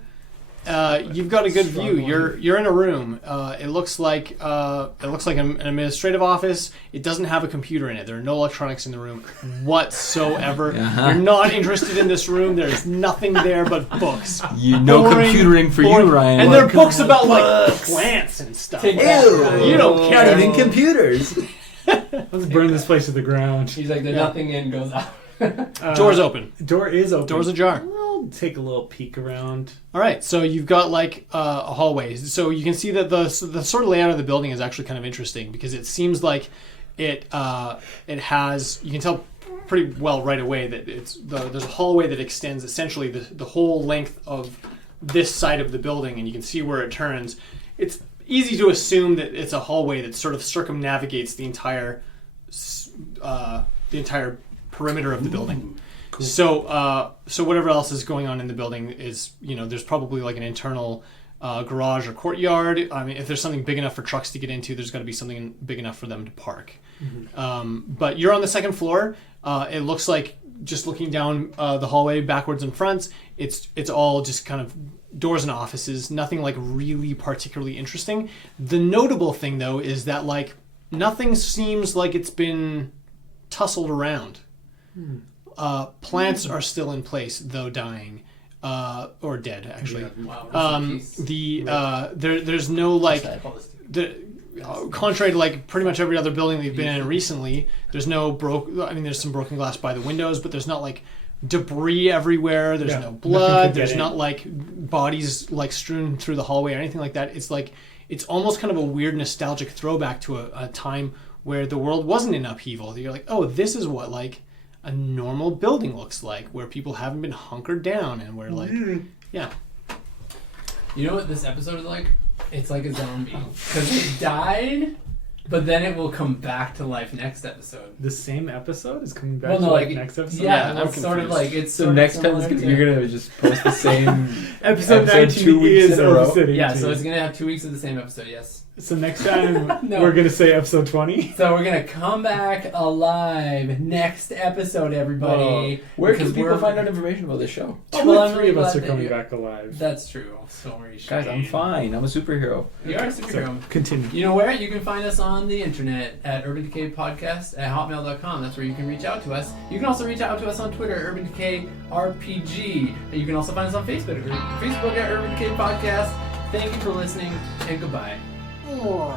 You've got a good view. You're in a room. It looks like an administrative office. It doesn't have a computer in it. There are no electronics in the room whatsoever. You're not interested in this room. There's nothing there but books. No computering for you, Ryan. And there are books about like plants and stuff. Take that, Ryan. You don't care. Not even computers. Let's burn this place to the ground. He's like, there's nothing in, goes out. Door's open. Door is open. Door's ajar. I'll take a little peek around. All right, so you've got like a hallway. So you can see that the sort of layout of the building is actually kind of interesting because it seems like it has, you can tell pretty well right away that there's a hallway that extends essentially the whole length of this side of the building, and you can see where it turns. It's easy to assume that it's a hallway that sort of circumnavigates the entire perimeter of the building. Cool. So whatever else is going on in the building is, there's probably like an internal garage or courtyard. I mean, if there's something big enough for trucks to get into, there's got to be something big enough for them to park. Mm-hmm. But you're on the second floor. It looks like, just looking down the hallway backwards and fronts, it's all just kind of doors and offices. Nothing like really particularly interesting. The notable thing though is that like nothing seems like it's been tussled around. Plants are still in place, though dying, or dead actually. Wow, there's no like, contrary to like pretty much every other building we've been in recently, there's some broken glass by the windows, but there's not like debris everywhere. There's no blood. There's not like bodies like strewn through the hallway or anything like that. It's like it's almost kind of a weird nostalgic throwback to a time where the world wasn't in upheaval. You're like, oh, this is what like a normal building looks like, where people haven't been hunkered down and where like, yeah. You know what this episode is like? It's like a zombie. Because it died, but then it will come back to life next episode. The same episode is coming back next episode? Yeah, it's sort of like, it's so next time you're going to just post the same episode 19 2 weeks is in a row. City. Yeah, so it's going to have 2 weeks of the same episode, yes. So next time we're going to say episode 20? So we're going to come back alive next episode, everybody. Where can people find out information about this show? Well, 3 of us are coming back alive. That's true. Sorry, Shane. Guys, I'm fine. I'm a superhero. You are a superhero. So, continue. You know where? You can find us on the internet at Urban Decay Podcast at hotmail.com. That's where you can reach out to us. You can also reach out to us on Twitter, Urban Decay RPG. And you can also find us on Facebook at Urban Decay Podcast. Thank you for listening, and goodbye. Or